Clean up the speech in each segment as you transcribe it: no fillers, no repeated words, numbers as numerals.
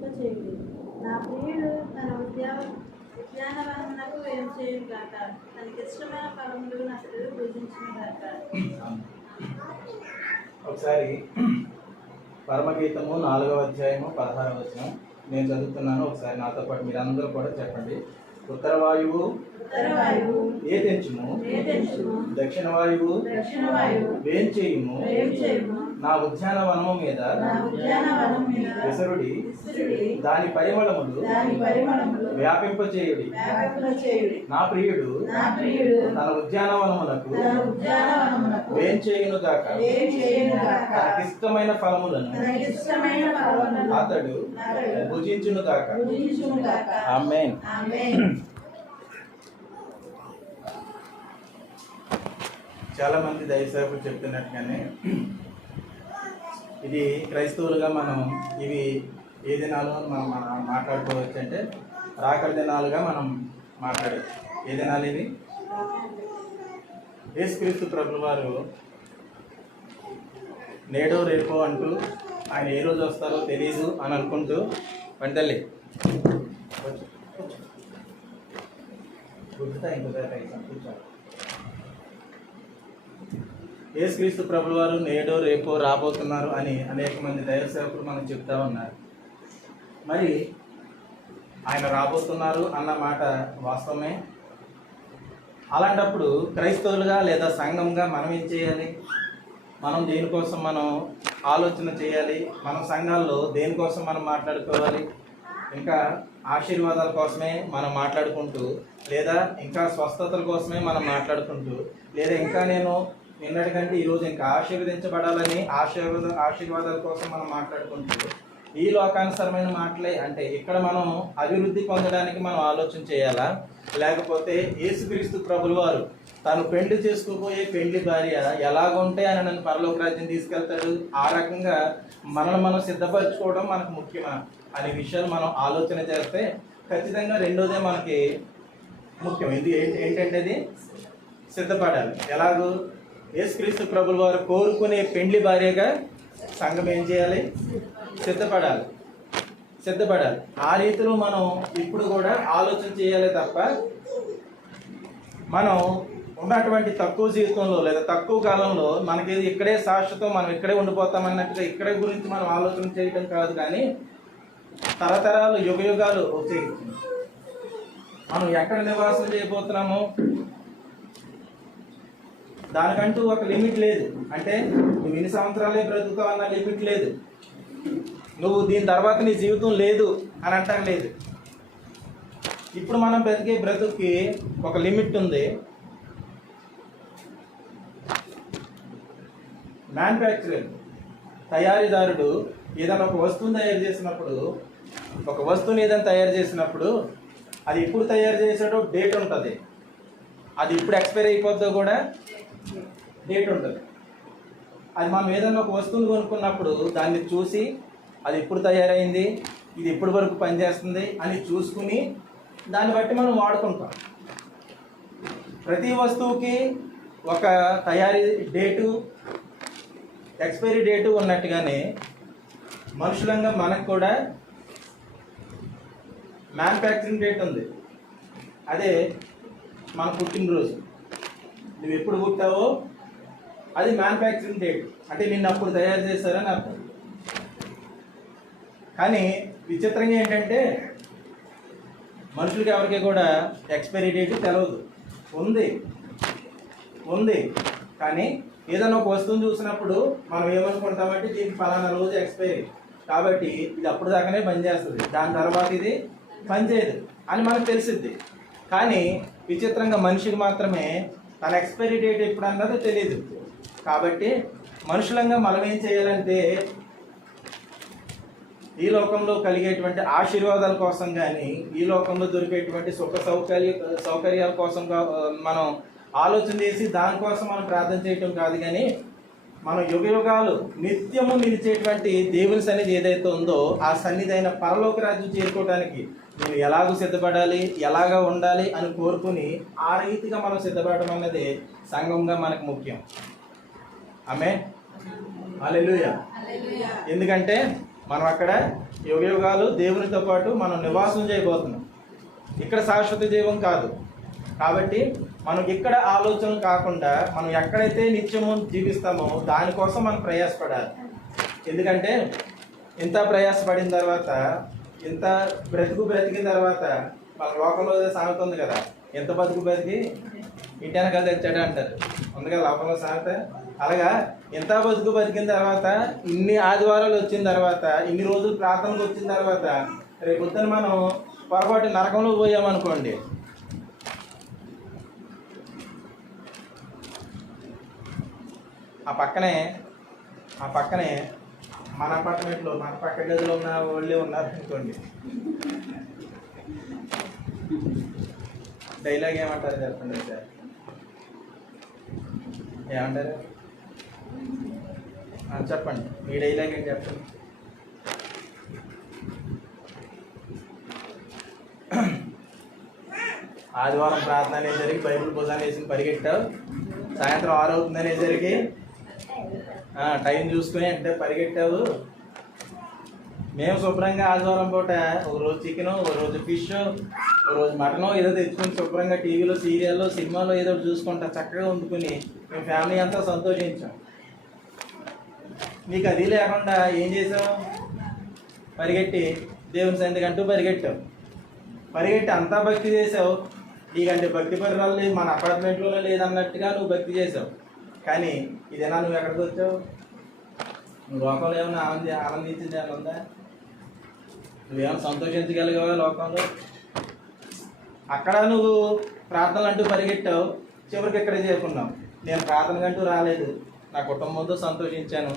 ప్రకాశింపచేయుడి. నా ప్రియుడు తన ఉద్యానవనమునకు వేంచేయును గాక. తనకిష్టమైన ఫలములు అతడు భుజించును గాక. ఒకసారి పరమగీతము 4వ అధ్యాయము 16వ వచనం నేను చదువుతున్నాను. ఒకసారి నాతో పాటు మీరందరూ కూడా చెప్పండి. ఉత్తర వాయువు ఏ తెంచుము, దక్షిణ వాయువు వేంచేయుము. నా ఉద్యానవనము మీద విసరుడి, దాని పరిమళములు వ్యాపింపచేయుడి. నా ప్రియుడు తన ఉద్యానవనములకు వేంచేయును గాక. తనకిష్టమైన ఫలములను అతడు భుజించును గాక. ఆమేన్. చాలా మంది దైవసేవకులు చెప్తున్నట్టుగానే ఇది క్రైస్తవులుగా మనం ఇవి ఏ దినాలు మనం మాట్లాడుకోవచ్చు అంటే రాకడ దినాలుగా మనం మాట్లాడచ్చు. ఏ దినాలు ఇవి? యేసుక్రీస్తు ప్రభువు వారు నేడో రేపో అంటూ ఆయన ఏ రోజు వస్తారో తెలియదు అని అనుకుంటూ వంటల్లి గుర్తుతా కూర్చోండి. యేసుక్రీస్తు ప్రభువు వారు నేడో రేపో రాబోతున్నారు అని అనేక మంది దైవ సేవకులు మనం చెప్తా ఉన్నారు. మరి ఆయన రాబోతున్నారు అన్న మాట వాస్తవమే. అలాంటప్పుడు క్రైస్తవులుగా లేదా సంఘంగా మనం ఏం చేయాలి? మనం దేనికోసం మనం ఆలోచన చేయాలి? మన సంఘాల్లో దేనికోసం మనం మాట్లాడుకోవాలి? ఇంకా ఆశీర్వాదాల కోసమే మనం మాట్లాడుకుంటూ, లేదా ఇంకా స్వస్థతల కోసమే మనం మాట్లాడుకుంటూ, లేదా ఇంకా నేను నిన్నటికంటే ఈరోజు ఇంకా ఆశీర్వదించబడాలని ఆశీర్వాదాల కోసం మనం మాట్లాడుకుంటూ, ఈ లోకానుసరమైన మాటలే అంటే ఇక్కడ మనం అభివృద్ధి పొందడానికి మనం ఆలోచన చేయాలా? లేకపోతే యేసుక్రీస్తు ప్రభువు వారు తను పెళ్లి చేసుకోబోయే పెళ్లి భార్య ఎలాగుంటే ఆయన నన్ను పరలోక రాజ్యం తీసుకెళ్తాడు, ఆ రకంగా మనల్ని మనం సిద్ధపరచుకోవడం మనకు ముఖ్యమా అనే విషయాలు మనం ఆలోచన చేస్తే ఖచ్చితంగా రెండోదే మనకి ముఖ్యం. ఇది ఏంటంటే అది సిద్ధపడాలి. ఎలాగూ యేసుక్రీస్తు ప్రభువు వారు కోరుకునే పెండ్లి భార్యగా సంఘం ఏం చేయాలి? సిద్ధపడాలి. ఆ రీతిలో మనం ఇప్పుడు కూడా ఆలోచన చేయాలి తప్ప మనం ఉన్నటువంటి తక్కువ జీవితంలో లేదా తక్కువ కాలంలో మనకి ఇక్కడే శాశ్వతం, మనం ఇక్కడే ఉండిపోతామన్నట్టుగా ఇక్కడే గురించి మనం ఆలోచన చేయటం కాదు. కానీ తరతరాలు యుగాలు వచ్చి మనం ఎక్కడ నివాసం చేయబోతున్నామో దానికంటూ ఒక లిమిట్ లేదు. అంటే నువ్వు ఇన్ని సంవత్సరాలే బ్రతుకుతావు అన్న లిమిట్ లేదు. నువ్వు దీని తర్వాత నీ జీవితం లేదు అని అంటాం లేదు. ఇప్పుడు మనం బ్రతికే బ్రతుక్కి ఒక లిమిట్ ఉంది. మ్యానుఫ్యాక్చరర్ తయారీదారుడు ఏదైనా ఒక వస్తువుని తయారు చేసినప్పుడు అది ఎప్పుడు తయారు చేసాడో డేట్ ఉంటుంది. అది ఇప్పుడు ఎక్స్పైర్ అయిపోద్దో కూడా డేట్ ఉంటుంది. అది మనం ఏదైనా ఒక వస్తువుని కొనుక్కున్నప్పుడు దాన్ని చూసి అది ఎప్పుడు తయారైంది, ఇది ఎప్పటి వరకు పనిచేస్తుంది అని చూసుకుని దాన్ని బట్టి మనం వాడుకుంటాం. ప్రతి వస్తువుకి ఒక తయారీ డేటు, ఎక్స్పైరీ డేటు ఉన్నట్టుగానే మనుషులంగా మనకు కూడా మ్యానుఫ్యాక్చరింగ్ డేట్ ఉంది. అదే మన పుట్టినరోజు. నువ్వు ఎప్పుడు పుట్టావో అది మ్యానుఫ్యాక్చరింగ్ డేట్, అంటే నిన్ను అప్పుడు తయారు చేశారని అర్థం. కానీ విచిత్రంగా ఏంటంటే మనుషులకి ఎవరికి కూడా ఎక్స్పైరీ డేట్ తెలియదు. ఉంది కానీ ఏదైనా ఒక వస్తువుని చూసినప్పుడు మనం ఏమనుకుంటామంటే దీనికి ఫలానా రోజు ఎక్స్పైరీ కాబట్టి ఇది అప్పుడు దాకానే పనిచేస్తుంది, దాని తర్వాత ఇది పనిచేయదు అని మనకు తెలిసిద్ది. కానీ విచిత్రంగా మనిషికి మాత్రమే తన ఎక్స్పైరీ డేట్ ఎప్పుడు అన్నది తెలియదు. కాబట్టి మనుషులంగా మనం ఏం చేయాలంటే ఈ లోకంలో కలిగేటువంటి ఆశీర్వాదాల కోసం కానీ ఈ లోకంలో దొరికేటువంటి సుఖ సౌకర్యాల కోసం మనం ఆలోచన చేసి దానికోసం మనం ప్రార్థన చేయటం కాదు. కానీ మనం యుగాలు నిత్యము నిలిచేటువంటి దేవుని సన్నిధి ఏదైతే ఉందో ఆ సన్నిధి అయిన పరలోక రాజ్యం చేరుకోవడానికి నేను ఎలాగో సిద్ధపడాలి, ఎలాగా ఉండాలి అని కోరుకుని ఆ రీతిగా మనం సిద్ధపడడం అన్నది సంఘంగా మనకు ముఖ్యం. ఆమేన్. హల్లెలూయా. ఎందుకంటే మనం అక్కడ యుగ యుగాలు దేవునితో పాటు మనం నివాసం చేయబోతున్నాం. ఇక్కడ శాశ్వత జీవం కాదు. కాబట్టి మనకి ఇక్కడ ఆలోచనలు కాకుండా మనం ఎక్కడైతే నిత్యము జీవిస్తామో దానికోసం మనం ప్రయాసపడాలి. ఎందుకంటే ఇంత ప్రయాసపడిన తర్వాత, ఇంత బ్రతికిన తర్వాత మన లోకంలో సాగుతూ ఉంది కదా, ఎంత బ్రతికి ఇంటి వెనకాల తెచ్చాడు అంటారు, ఉంది కదా లోకంలో సాగుతా. అలాగా ఎంత బతికిన తర్వాత, ఇన్ని ఆదివారాలు వచ్చిన తర్వాత, ఇన్ని రోజులు ప్రార్థనకు వచ్చిన తర్వాత రేపు పొద్దున మనం పొరపాటు నరకంలో పోయామనుకోండి, ఆ పక్కనే మన అపార్ట్మెంట్లో మన పక్క గదిలో ఉన్న వాళ్ళే ఉన్నారు అనుకోండి, డైలాగ్ ఏమంటారు చెప్పండి సార్? ఏమంటారు చెప్పండి, మీ డైలాగ్ ఏం చెప్పండి. ఆదివారం ప్రార్థన అనేసరికి బైబిల్ భుజాన్ని వేసి పరిగెట్టావు, సాయంత్రం 6 అవుతుంది అనేసరికి టైం చూసుకుని అంటే పరిగెట్టావు. మేము శుభ్రంగా ఆదివారం పూట ఒక రోజు చికెను, ఒక రోజు ఫిష్, ఒక రోజు మటను ఏదో తెచ్చుకొని శుభ్రంగా టీవీలో సీరియల్లో సినిమాలో ఏదో చూసుకుంటా చక్కగా వండుకుని మేము ఫ్యామిలీ అంతా సంతోషించాం. నీకు అది లేకుండా ఏం చేసావు? పరిగెట్టి దేవుని సన్నిధికంటూ పరిగెట్టి అంతా భక్తి చేసావు. నీకంటే భక్తి పరిరాలు మన అపార్ట్మెంట్లో లేదన్నట్టుగా నువ్వు భక్తి చేసావు. కానీ ఇదేనా నువ్వు ఎక్కడికి వచ్చావు? నువ్వు లోకంలో ఏమైనా ఆనందించింది ఏమైనా ఉందా? నువ్వేమైనా సంతోషించగలిగావా లోకంలో? అక్కడ నువ్వు ప్రార్థనలు అంటూ పరిగెట్టావు, చివరికి ఇక్కడే చేరుకున్నావు. నేను ప్రార్థనకంటూ రాలేదు, నా కుటుంబంతో సంతోషించాను,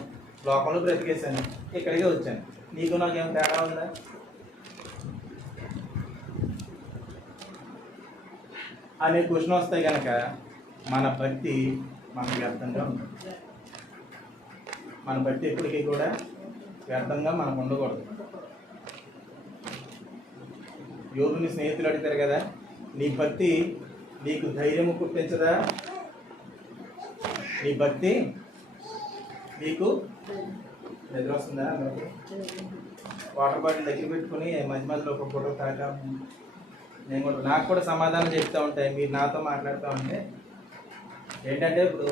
లోకంలో బ్రతికేశాను, ఇక్కడికే వచ్చాను. నీకు నాకేం తేడా ఉందా? అనే క్వశ్చన్ వస్తాయి కనుక మన భక్తి మనకు వ్యర్థంగా ఉంటుంది. మన భక్తి ఎప్పటికీ కూడా వ్యర్థంగా మనకు ఉండకూడదు. యోగుని స్నేహితులు అడుగుతారు కదా, నీ భక్తి నీకు ధైర్యము పుట్టించదా? నీ భక్తి నీకు నిద్ర వస్తుందా? వాటర్ బాటిల్ దగ్గర పెట్టుకుని మధ్య మధ్యలో ఒక ఫోటో తాగా నేను కూడా నాకు కూడా సమాధానం చెప్తూ ఉంటాయి. మీరు నాతో మాట్లాడుతూ ఉంటే ఏంటంటే ఇప్పుడు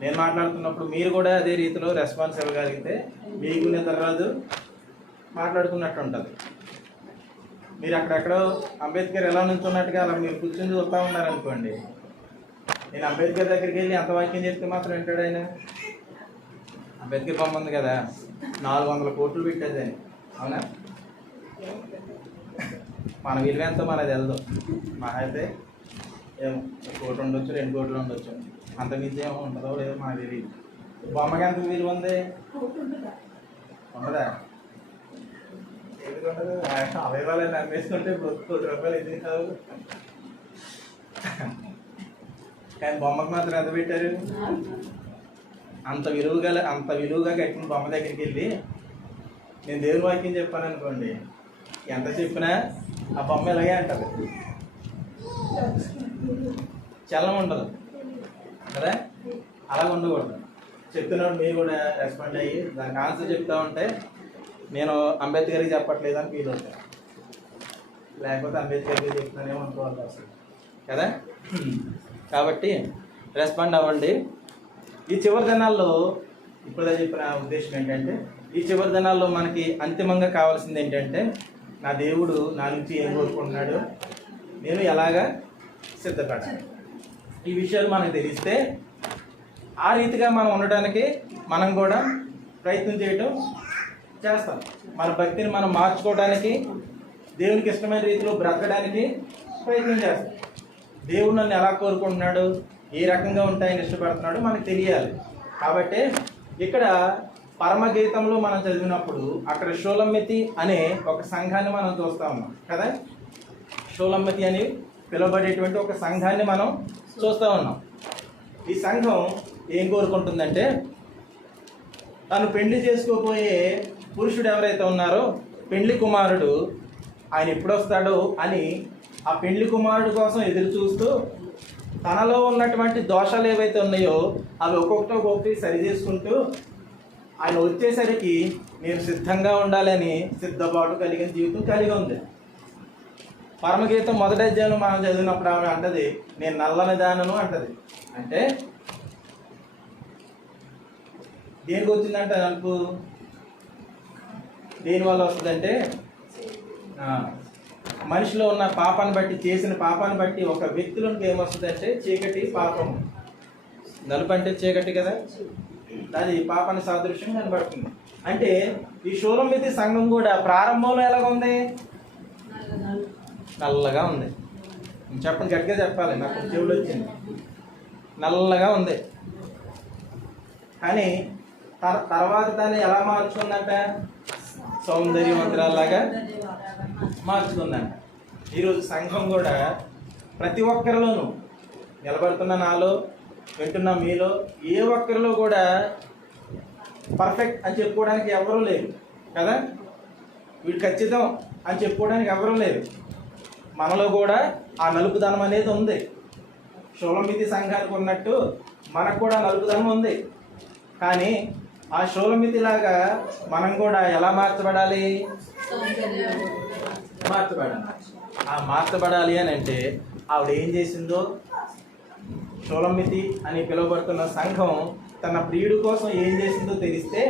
నేను మాట్లాడుతున్నప్పుడు మీరు కూడా అదే రీతిలో రెస్పాన్స్ ఇవ్వగలిగితే మీకు నిద్ర రాదు, మాట్లాడుకున్నట్టు ఉంటుంది. మీరు అక్కడెక్కడో అంబేద్కర్ ఎలా నుంచున్నట్టుగా అలా మీరు కూర్చొని చూస్తూ ఉన్నారనుకోండి, నేను అంబేద్కర్ దగ్గరికి వెళ్ళి అంత వాక్యం చెప్తే మాత్రం వింటాడు ఆయన? అంబేద్కర్ బొమ్మ ఉంది కదా, 400 కోట్లు పెట్టేదని, అవునా? మన విలువ ఎంతో మనది వెళ్దాం. మా అయితే ఏమో 1 కోటి ఉండొచ్చు, 2 కోట్లు ఉండొచ్చు, అంత మించి ఏమో ఉంటుందో లేదో మాకు తెలియదు. బొమ్మకి ఎంత విలువ ఉంది? ఉండదా? ఎందుకు ఉండదు? అవయవాలని అమ్మేసుకుంటే ఇప్పుడు 1 కోటి రూపాయలు ఎందుకు కాదు? కానీ బొమ్మకు మాత్రం ఎంత పెట్టారు? అంత విలువగా కట్టిన బొమ్మ దగ్గరికి వెళ్ళి నేను దేవుని వాక్యం చెప్పాను అనుకోండి, ఎంత చెప్పినా ఆ బొమ్మ ఇలాగే అంటది, చల్లం ఉండదు కదా. అలా ఉండకూడదు. చెప్తున్నాడు మీరు కూడా రెస్పాండ్ అయ్యి దానికి ఆన్సర్ చెప్తా ఉంటే నేను అంబేద్కర్కి చెప్పట్లేదు అని ఫీల్ అవుతాను, లేకపోతే అంబేద్కర్కి చెప్తానేమో అనుకోవాలి అసలు కదా. కాబట్టి రెస్పాండ్ అవ్వండి. ఈ చివరి దినాల్లో ఇప్పుడు చెప్పిన ఉద్దేశం ఏంటంటే, ఈ చివరి దినాల్లో మనకి అంతిమంగా కావాల్సింది ఏంటంటే, నా దేవుడు నా నుంచి ఏం కోరుకుంటున్నాడు, నేను ఎలాగా సిద్ధపడాలి. ఈ విషయాలు మనకు తెలిస్తే ఆ రీతిగా మనం ఉండడానికి మనం కూడా ప్రయత్నం చేస్తాం. మన భక్తిని మనం మార్చుకోవడానికి, దేవునికి ఇష్టమైన రీతిలో బ్రతకడానికి ప్రయత్నం చేస్తాం. దేవుడు నన్ను ఎలా కోరుకుంటున్నాడు, ఏ రకంగా ఉంటాయని ఇష్టపడుతున్నాడు మనకు తెలియాలి. కాబట్టి ఇక్కడ పరమగీతంలో మనం చదివినప్పుడు అక్కడ షోలమ్మెతి అనే ఒక సంఘాన్ని మనం చూస్తూ ఉన్నాం కదా. షోలమ్మెతి అని పిలువబడేటువంటి ఒక సంఘాన్ని మనం చూస్తూ ఉన్నాం. ఈ సంఘం ఏం కోరుకుంటుందంటే, తను పెళ్లి చేసుకోబోయే పురుషుడు ఎవరైతే ఉన్నారో పెళ్లి కుమారుడు ఆయన ఎప్పుడొస్తాడో అని ఆ పెళ్లి కుమారుడు కోసం ఎదురు చూస్తూ తనలో ఉన్నటువంటి దోషాలు ఏవైతే ఉన్నాయో అవి ఒక్కొక్కటి సరి చేసుకుంటూ ఆయన వచ్చేసరికి నేను సిద్ధంగా ఉండాలని సిద్ధపాటు కలిగిన జీవితం కలిగి ఉంది. పరమగీతం మొదటి అధ్యాయం మనం చదివినప్పుడు ఆమె అంటది, నేను నల్లని దానను అంటది. అంటే దేనికి వచ్చిందంటే అనుకు దేనివల్ల వస్తుందంటే మనిషిలో ఉన్న పాపాన్ని బట్టి, చేసిన పాపాన్ని బట్టి ఒక వ్యక్తిలోకి ఏమొస్తుందంటే చీకటి, పాపం. నలుపు అంటే చీకటి కదా, అది పాపాన్ని సాదృశ్యం కనబడుతుంది. అంటే ఈ షూలమ్మితి సంఘం కూడా ప్రారంభంలో ఎలాగ ఉంది? నల్లగా ఉంది. చెప్పండి, గట్టిగా చెప్పాలి, నాకు చెవులు వచ్చింది. నల్లగా ఉంది. కానీ తర్వాత దాన్ని ఎలా మార్చుకుందంట? సౌందర్యవంతురాల్లాగా మార్చుకుందంట. ఈరోజు సంఘం కూడా ప్రతి ఒక్కరిలోనూ, నిలబడుతున్న నాలో, వింటున్న మీలో ఏ ఒక్కరిలో కూడా పర్ఫెక్ట్ అని చెప్పుకోవడానికి ఎవరూ లేరు కదా. వీడు ఖచ్చితం అని చెప్పుకోవడానికి ఎవరూ లేరు. మనలో కూడా ఆ నలుపుదనం అనేది ఉంది. షూలమ్మితి సంఘానికి ఉన్నట్టు మనకు కూడా నలుపుదనం ఉంది. కానీ ఆ షూలమ్మితి లాగా మనం కూడా ఎలా మార్చబడాలి? మార్చబడాలి. ఆ మార్చబడాలి అని అంటే ఆవిడ ఏం చేసిందో, షూలమ్మితి అని పిలువబడుతున్న సంఘం తన ప్రియుడి కోసం ఏం చేసిందో తెలిస్తే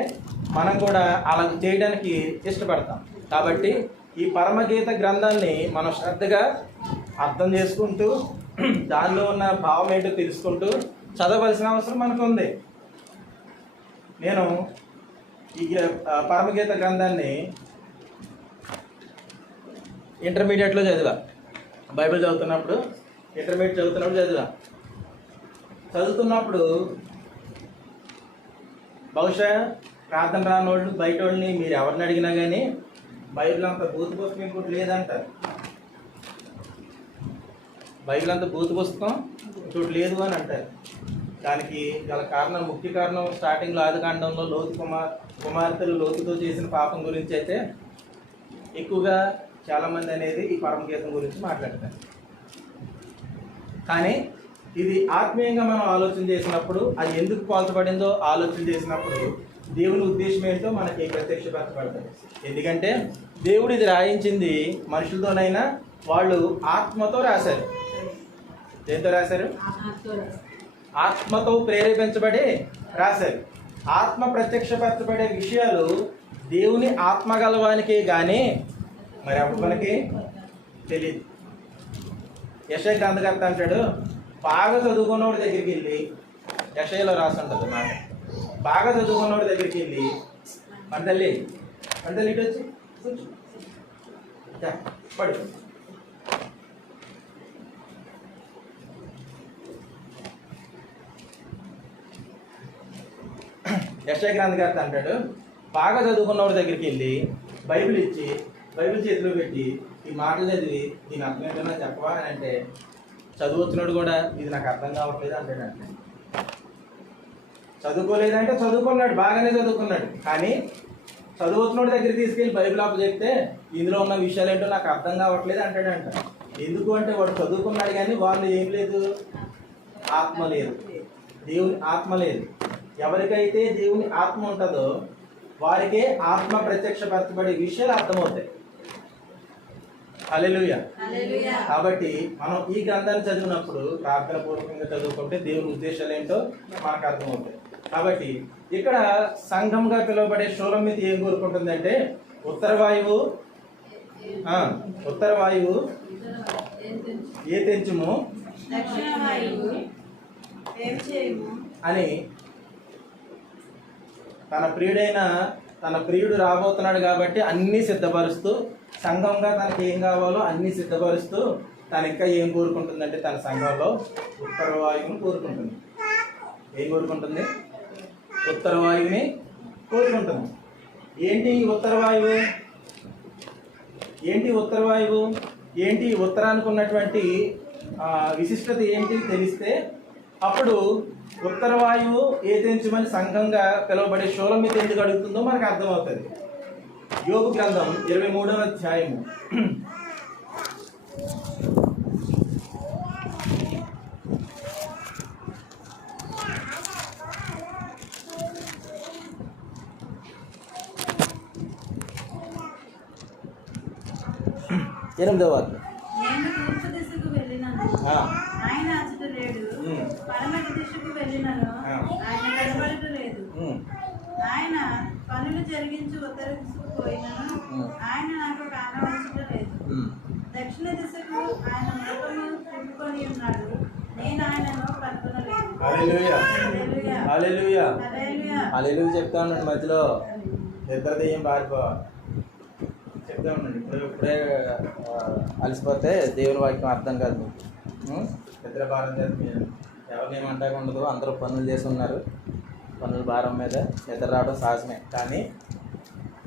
మనం కూడా అలా చేయడానికి ఇష్టపడతాం. కాబట్టి ఈ పరమగీత గ్రంథాన్ని మనం శ్రద్ధగా అర్థం చేసుకుంటూ దానిలో ఉన్న భావం ఏంటో తెలుసుకుంటూ చదవలసిన అవసరం మనకు ఉంది. నేను ఈ పరమగీత గ్రంథాన్ని ఇంటర్మీడియట్లో చదివా. బైబిల్ చదువుతున్నప్పుడు, ఇంటర్మీడియట్ చదువుతున్నప్పుడు చదువుతున్నప్పుడు బహుశా ప్రార్థన రానోళ్ళు బయట వాళ్ళని మీరు ఎవరిని అడిగినా కానీ బైబిల్ అంత భూత పుస్తకం ఇంకోటి లేదంటారు. బైబిల్ అంత భూత పుస్తకం ఇంకోటి లేదు అని అంటారు. దానికి గల కారణం, ముఖ్య కారణం స్టార్టింగ్లో ఆదికాండంలో లోతు కుమార్తెలు లోతుతో చేసిన పాపం గురించి అయితే ఎక్కువగా చాలామంది అనేది ఈ పరమగీతం గురించి మాట్లాడతారు. కానీ ఇది ఆత్మీయంగా మనం ఆలోచన చేసినప్పుడు, అది ఎందుకు పోల్చబడిందో ఆలోచన చేసినప్పుడు దేవుని ఉద్దేశం ఏంటో మనకి ప్రత్యక్షపరచబడతాయి. ఎందుకంటే దేవుడు ఇది రాయించింది మనుషులతోనైనా వాళ్ళు ఆత్మతో రాశారు. దేంతో రాశారు? ఆత్మతో ప్రేరేపించబడి రాశారు. ఆత్మ ప్రత్యక్షపరచబడే విషయాలు దేవుని ఆత్మ గలవానికి కానీ మరి అప్పుడు మనకి తెలియదు. యెషయా గ్రంథకర్త అంటాడు, బాగా చదువుకున్నవాడి దగ్గరికి వెళ్ళి, యెషయాలో రాసి ఉంటుంది మాట, బాగా చదువుకున్నవాడి దగ్గరికి వెళ్ళి, పంటల్లి ఇటు వచ్చి పడు, యెషయా గ్రంథకర్త అంటాడు, బాగా చదువుకున్నవాడి దగ్గరికి వెళ్ళి బైబిల్ ఇచ్చి, బైబిల్ చేతిలో పెట్టి ఈ మాటలు చదివి దీని అర్థం ఏంటన్నా చెప్పవా అని అంటే చదువుతున్నాడు కూడా ఇది నాకు అర్థం కావట్లేదు అంటాడు. అంటే చదువుకోలేదంటే చదువుకున్నాడు, బాగానే చదువుకున్నాడు, కానీ చదువుతున్నాడు దగ్గర తీసుకెళ్ళి బైబిల్ ఆపు చెప్తే ఇందులో ఉన్న విషయాలు ఏంటో నాకు అర్థం కావట్లేదు అంటాడంట. ఎందుకు అంటే వాడు చదువుకున్నాడు కానీ వాళ్ళు ఏం లేదు, ఆత్మ లేదు, దేవుని ఆత్మ లేదు. ఎవరికైతే దేవుని ఆత్మ ఉంటుందో వారికే ఆత్మ ప్రత్యక్షపరచబడే విషయాలు అర్థమవుతాయి. హల్లెలూయా. కాబట్టి మనం ఈ గ్రంథాన్ని చదివినప్పుడు ప్రార్థన పూర్వకంగా చదువుకుంటే దేవుని ఉద్దేశాలు ఏంటో మనకు అర్థమవుతాయి. కాబట్టి ఇక్కడ సంఘంగా పిలువబడే షూలమ్మితి ఏం కోరుకుంటుందంటే ఉత్తర వాయువు ఏ తెంచుము అని తన ప్రియుడు రాబోతున్నాడు కాబట్టి అన్నీ సిద్ధపరుస్తూ, సంఘంగా తనకి ఏం కావాలో అన్నీ సిద్ధపరుస్తూ తను ఇంకా ఏం కోరుకుంటుందంటే తన సంఘంలో ఉత్తర వాయువుని కోరుకుంటుంది. ఏం కోరుకుంటుంది? ఉత్తర వాయువుని కోరుకుంటుంది. ఏంటి ఉత్తర వాయువు? ఏంటి ఉత్తరానికి ఉన్నటువంటి విశిష్టత ఏంటి తెలిస్తే అప్పుడు ఉత్తర వాయువు ఏ తెంచుమని సంఘంగా పిలువబడే షూలమ్మితి ఎందుకు అడుగుతుందో మనకు అర్థమవుతుంది. యోబు గ్రంథం 23వ అధ్యాయము 23వ 8వ వాక్యం. నేను తూర్పు దిశకు వెళ్ళినను ఆ, ఆయన అచ్చట లేడు, ఉమ్, పడమటి దిశకు వెళ్ళినను ఆ. ఆయన కనబడట లేదు. ఉమ్, ఆయన పనులు జరిగించి ఉత్తర దిశకు పోయినను ఆయన నాకు కానవలసట లేదు. ఉమ్. దక్షిణ దిశకు ఆయన ముఖము తిప్పుకొని ఉన్నాడు, నేను ఆయనను కనుగొనలేదు. హల్లెలూయా, హల్లెలూయా, హల్లెలూయా, హల్లెలూయా. హల్లెలూయా చెప్తా ఉండండి. మధ్యలో నిద్ర దెయ్యం పారిపోవాలి చెప్తా ఉండండి. ఇప్పుడే అలసిపోతే దేవుని వాక్యం అర్థం కాదు మీకు. నిద్ర భారం చేస్తే మీరు ఎవరిని ఏమంటాక ఉండదు. అందరూ పనులు చేసి ఉన్నారు. పనుల భారం మీద నిద్ర రావడం సహజమే. కానీ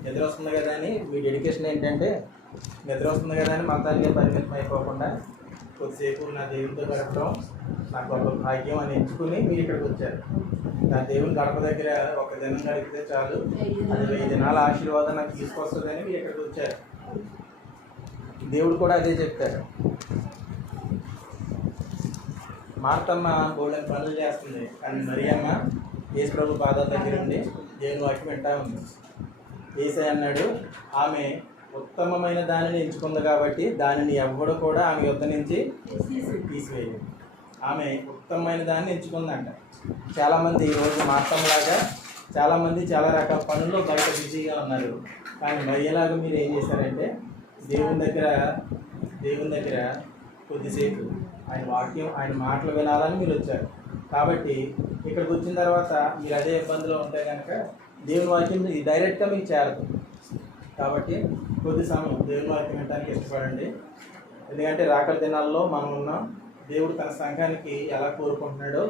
నిద్ర వస్తుంది కదా అని మీ డెడికేషన్ ఏంటంటే నిద్ర వస్తుంది కదా అని మంత్రాలకే పరిమితం అయిపోకుండా కొద్దిసేపు నా దేవునితో గడపడం నాకు ఒక భాగ్యం అని ఎంచుకుని మీరు ఇక్కడికి వచ్చారు. నా దేవుని గడప దగ్గర ఒక దినం గడిపితే చాలు, అది 1000 దినాల ఆశీర్వాదం నాకు తీసుకొస్తుందని మీరు ఇక్కడికి వచ్చారు. దేవుడు కూడా అదే చెప్తారు. మార్తమ్మ బోళ్ళని పనులు చేస్తుంది, కానీ మరియమ్మ యేసు ప్రభు పాదాల దగ్గర ఉండి దేవుని వాక్యం వింటా ఉంది. యేసయ్య అన్నాడు, ఆమె ఉత్తమమైన దానిని ఎంచుకుంది కాబట్టి దానిని ఎవ్వడు కూడా ఆమె యుద్ధ నుంచి తీసివేయదు. ఆమె ఉత్తమమైన దాన్ని ఎంచుకుందంట. చాలామంది ఈరోజు మార్తమ్మలాగా చాలామంది చాలా రకాల పనుల్లో బయట బిజీగా ఉన్నారు. కానీ మరియలాగా మీరు ఏం చేశారంటే దేవుని దగ్గర కొద్దిసేపు ఆయన వాక్యం ఆయన మాటలు వినాలని మీరు వచ్చారు. కాబట్టి ఇక్కడికి వచ్చిన తర్వాత మీరు అదే ఇబ్బందిలో ఉంటే కనుక దేవుని వాక్యం డైరెక్ట్గా మీకు చేరదు. కాబట్టి కొద్ది సమయం దేవుని వాక్యం వినడానికి ఇష్టపడండి. ఎందుకంటే రాకడ దినాల్లో మనం ఉన్నాం. దేవుడు తన సంఘానికి ఎలా కోరుకుంటున్నాడో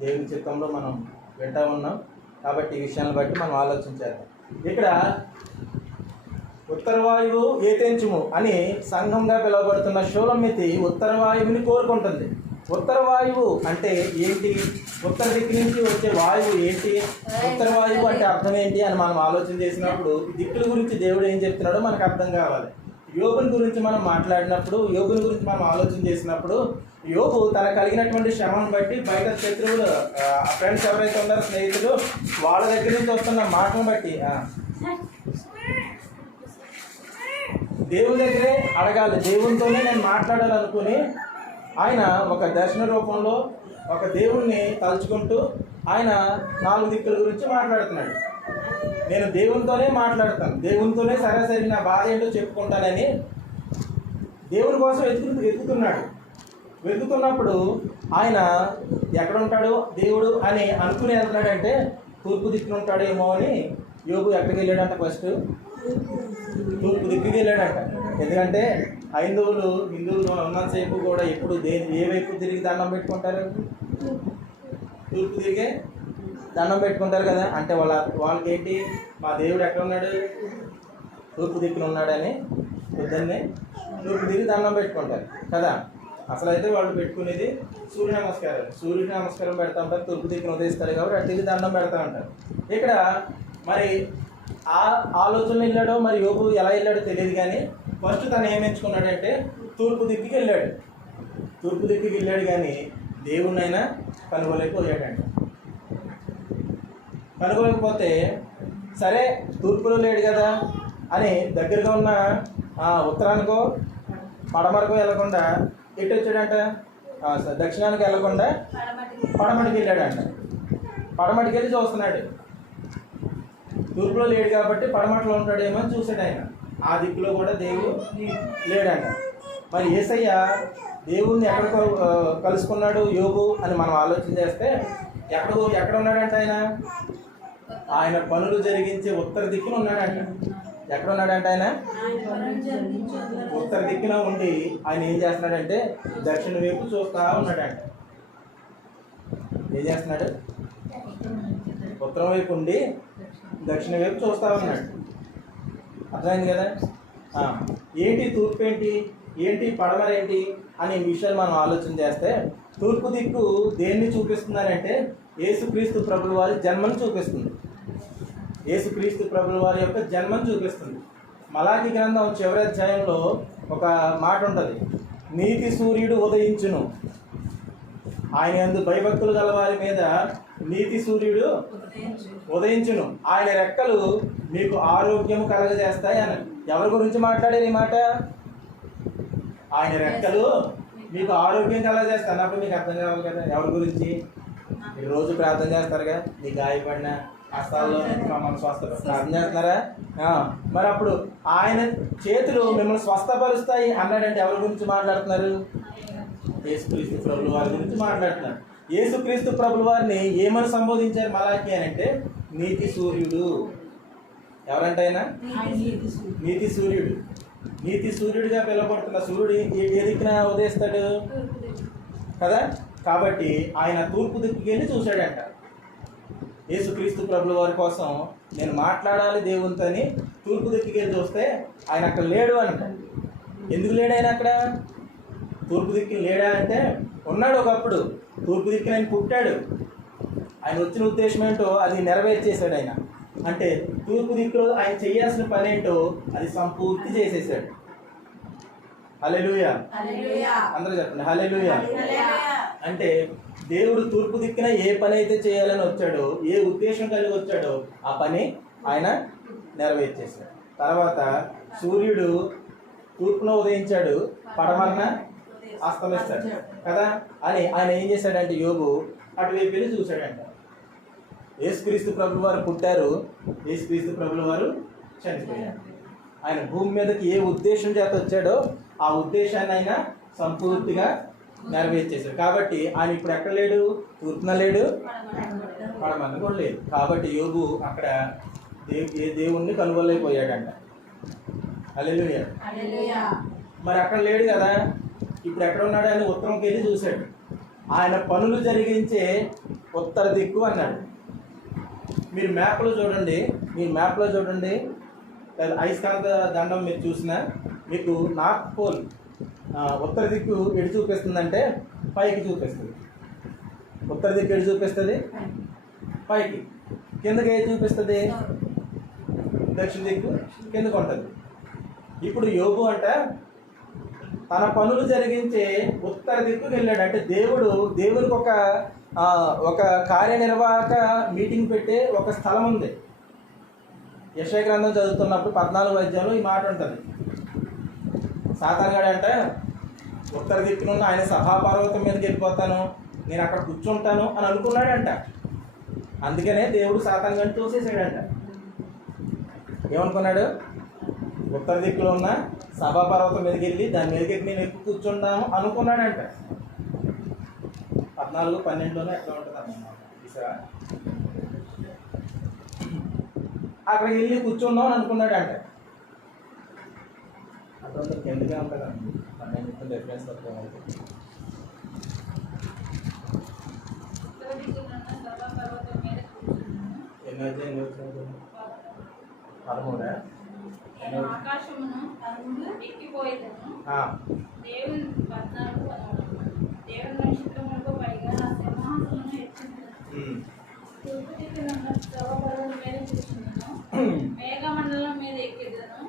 దేవుని చిత్తంలో మనం వింటా ఉన్నాం. కాబట్టి ఈ విషయాన్ని బట్టి మనం ఆలోచించాలి. ఇక్కడ ఉత్తర వాయువు ఏతెంచుము అని సంఘంగా పిలువబడుతున్న షూలమ్మితి ఉత్తర వాయువుని కోరుకుంటుంది. ఉత్తర వాయువు అంటే ఏంటి? ఉత్తర దిక్కు నుంచి వచ్చే వాయువు ఏంటి? ఉత్తర వాయువు అంటే అర్థం ఏంటి అని మనం ఆలోచన చేసినప్పుడు దిక్కుల గురించి దేవుడు ఏం చెప్తున్నాడో మనకు అర్థం కావాలి. యోగుని గురించి మనం మాట్లాడినప్పుడు, యోగుని గురించి మనం ఆలోచన చేసినప్పుడు, యోగు తన కలిగినటువంటి శ్రమను బట్టి బయట శత్రువులు ఫ్రెండ్స్ ఎవరైతే ఉన్నారో స్నేహితులు వాళ్ళ దగ్గర నుంచి వస్తున్న మాటను బట్టి దేవుని దగ్గరే అడగాలి, దేవునితోనే నేను మాట్లాడాలనుకుని ఆయన ఒక దర్శన రూపంలో ఒక దేవుణ్ణి తలుచుకుంటూ ఆయన 4 దిక్కుల గురించి మాట్లాడుతున్నాడు. నేను దేవునితోనే మాట్లాడతాను, దేవునితోనే సరాసరి నా బాధ ఏంటో చెప్పుకుంటానని దేవుని కోసం వెతుకుతున్నప్పుడు ఆయన ఎక్కడ ఉంటాడు దేవుడు అని అనుకుని వెళ్తున్నాడంటే తూర్పు దిక్కున ఉంటాడేమో అని యోగు ఎక్కడికి వెళ్ళాడంట? ఫస్ట్ తూర్పు దిక్కుకి వెళ్ళాడంట. ఎందుకంటే హిందువులు ఉన్నంతసేపు కూడా ఎప్పుడు ఏ వైపు తిరిగి దండం పెట్టుకుంటారు? తూర్పు తిరిగే దండం పెట్టుకుంటారు కదా. అంటే వాళ్ళకి ఏంటి, మా దేవుడు ఎక్కడ ఉన్నాడు? తూర్పు దిక్కున ఉన్నాడని పొద్దున్నే తూర్పు తిరిగి దండం పెట్టుకుంటారు కదా. అసలు అయితే వాళ్ళు పెట్టుకునేది సూర్య నమస్కారం. సూర్యుడి నమస్కారం పెడతా ఉంటారు, తూర్పు దిక్కున ఉదయిస్తారు కాబట్టి అటు తిరిగి దండం పెడతా ఉంటారు. ఇక్కడ మరి ఆ ఆలోచనలు వెళ్ళాడో మరి యోగు ఎలా వెళ్ళాడో తెలియదు. కానీ ఫస్ట్ తను ఏం ఎంచుకున్నాడంటే తూర్పు దిక్కుకి వెళ్ళాడు. తూర్పు దిక్కుకి వెళ్ళాడు కానీ దేవుణ్ణైనా కనుగోలేకపోయాడంట. కనుగోలేకపోతే సరే తూర్పులో లేడు కదా అని దగ్గరగా ఉన్న ఉత్తరానికో పడమరకో వెళ్ళకుండా ఎటు వచ్చాడంట? దక్షిణానికి వెళ్ళకుండా పడమటికి వెళ్ళాడంట. పడమటికి వెళ్ళి చూస్తున్నాడు. తూర్పులో లేడు కాబట్టి పడమట్లో ఉంటాడేమో అని చూశాడు ఆయన. ఆ దిక్కులో కూడా దేవుడు లేడంట. మరి యేసయ్య దేవుణ్ణి ఎక్కడ కలుసుకున్నాడు యోగు అని మనం ఆలోచన చేస్తే ఎక్కడ ఉన్నాడంట? ఆయన పనులు జరిగించే ఉత్తర దిక్కున ఉన్నాడంట. ఎక్కడ ఉన్నాడంట? ఆయన ఉత్తర దిక్కున ఉండి ఆయన ఏం చేస్తున్నాడంటే దక్షిణ వైపు చూస్తా ఉన్నాడంట. ఏం చేస్తున్నాడు? ఉత్తరం వైపు ఉండి దక్షిణ వైపు చూస్తా ఉన్నాడు. అర్థమైంది కదా? ఏంటి తూర్పు ఏంటి పడమర ఏంటి అనే విషయాలు మనం ఆలోచన చేస్తే తూర్పు దిక్కు దేన్ని చూపిస్తున్నారంటే యేసుక్రీస్తు ప్రభుల వారి జన్మను చూపిస్తుంది. యేసుక్రీస్తు ప్రభుల వారి యొక్క జన్మను చూపిస్తుంది. మలాకి గ్రంథం చివరి అధ్యాయంలో ఒక మాట ఉంటుంది, నీతి సూర్యుడు ఉదయించును. ఆయన యందు భయభక్తులు గల వారి మీద నీతి సూర్యుడు ఉదయించును, ఆయన రెక్కలు మీకు ఆరోగ్యం కలగజేస్తాయి అని. ఎవరి గురించి మాట్లాడారు ఈ మాట? ఆయన రెక్కలు మీకు ఆరోగ్యం కలా చేస్తాను. అప్పుడు మీకు అర్థం కావాలి కదా ఎవరి గురించి. మీరు రోజు ప్రార్థన చేస్తారుగా, మీ గాయపడిన హస్తాల్లో మమ్మల్ని స్వస్థ ప్రార్థన చేస్తున్నారా? మరి అప్పుడు ఆయన చేతులు మిమ్మల్ని స్వస్థపరుస్తాయి అన్నాడంటే ఎవరి గురించి మాట్లాడుతున్నారు? యేసుక్రీస్తు ప్రభుల వారి గురించి మాట్లాడుతున్నారు. యేసుక్రీస్తు ప్రభుల వారిని ఏమని సంబోధించారు మలాకి అని అంటే? నీతి సూర్యుడు. ఎవరంటే ఆయన? నీతి సూర్యుడు. నీతి సూర్యుడిగా పిలువబడుతున్న సూర్యుడు ఏ దిక్కున ఉదయిస్తాడు కదా. కాబట్టి ఆయన తూర్పు దిక్కుకి వెళ్ళి చూశాడంట. యేసుక్రీస్తు ప్రభుల వారి కోసం నేను మాట్లాడాలి దేవునితో అని తూర్పు దిక్కుకి వెళ్ళి చూస్తే ఆయన అక్కడ లేడు అంట. ఎందుకు లేడు ఆయన అక్కడ? తూర్పు దిక్కుని లేడా అంటే ఉన్నాడు ఒకప్పుడు. తూర్పు దిక్కున ఆయన పుట్టాడు. ఆయన వచ్చిన ఉద్దేశం ఏంటో అది నెరవేర్చేశాడు ఆయన. అంటే తూర్పు దిక్కులో ఆయన చేయాల్సిన పని ఏంటో అది సంపూర్తి చేసేసాడు. హల్లెలూయా. అందరూ చెప్పండి హల్లెలూయా. అంటే దేవుడు తూర్పు దిక్కున ఏ పని అయితే చేయాలని వచ్చాడో, ఏ ఉద్దేశం కలిగి వచ్చాడో ఆ పని ఆయన నెరవేర్చేశాడు. తర్వాత సూర్యుడు తూర్పున ఉదయించాడు, పడమరన అస్తమిస్తాడు కదా అని ఆయన ఏం చేశాడంటే యోబు అటువైపు వెళ్ళి చూశాడంట. యేసుక్రీస్తు ప్రభుల వారు పుట్టారు, యేసుక్రీస్తు ప్రభుల వారు చనిపోయారు. ఆయన భూమి మీదకి ఏ ఉద్దేశం చేత వచ్చాడో ఆ ఉద్దేశాన్ని ఆయన సంపూర్తిగా నెరవేర్చేశాడు. కాబట్టి ఆయన ఇప్పుడు ఎక్కడ లేడు? తూర్పున లేడు, పడమరన కూడా లేదు. కాబట్టి యోబు అక్కడ దేవుణ్ణి కనుగొలేకపోయాడంట. హల్లెలూయా. మరి అక్కడ లేడు కదా, ఇప్పుడు ఎక్కడ ఉన్నాడు? ఆయన ఉత్తరంకి వెళ్ళి చూశాడు. ఆయన పనులు జరిగించే ఉత్తర దిక్కు అన్నాడు. మీరు మ్యాప్లో చూడండి, అయస్కాంత దండం మీరు చూసినా మీకు నార్త్ పోల్ ఉత్తర దిక్కు ఎటు చూపిస్తుందంటే పైకి చూపిస్తుంది. ఉత్తర దిక్కు ఎటు చూపిస్తుంది? పైకి. కిందకి ఏది చూపిస్తుంది? దక్షిణ దిక్కు కిందకు ఉంటుంది. ఇప్పుడు యోబు అంట తన పనులు జరిగించే ఉత్తర దిక్కుకు వెళ్ళాడు. అంటే దేవునికి ఒక కార్యనిర్వాహక మీటింగ్ పెట్టే ఒక స్థలం ఉంది. యెషయా గ్రంథం చదువుతున్నప్పుడు 14వ అధ్యాయంలో ఈ మాట ఉంటుంది. సాతానుగాడు అంటే ఉత్తర దిక్కునున్న ఆయన సభాపర్వతం మీదకి వెళ్ళిపోతాను, నేను అక్కడ కూర్చుంటాను అని అనుకున్నాడంట. అందుకనే దేవుడు సాతానుగాడిని తోసేసాడంట. ఏమనుకున్నాడు? ఉత్తర దిక్కులో ఉన్న సభాపర్వతం మీదకి వెళ్ళి దాని మీదకి నేను ఎక్కువ కూర్చుంటాను అనుకున్నాడంట. 14:12 ఎట్లా ఉంటుంది అన్నమాట. ఈసారి అక్కడికి వెళ్ళి కూర్చుందాం అని అనుకున్నాడంట. అక్కడ ఎందుకే ఉంటుంది అండి 12 డిఫరెన్స్ తక్కువ అవుతుంది. ఎన్ని వచ్చింది? 13. ఆకాశమును ఎక్కిపోయేదను దేవుని 14 దేవుని నక్షత్రములకు పైగా నా సింహాసనమును ఎక్కించును. తూర్పు దిక్కునున్న సర్వపర్వతం మీద కూర్చున్నాను, మేఘమండలం మీద ఎక్కిదను,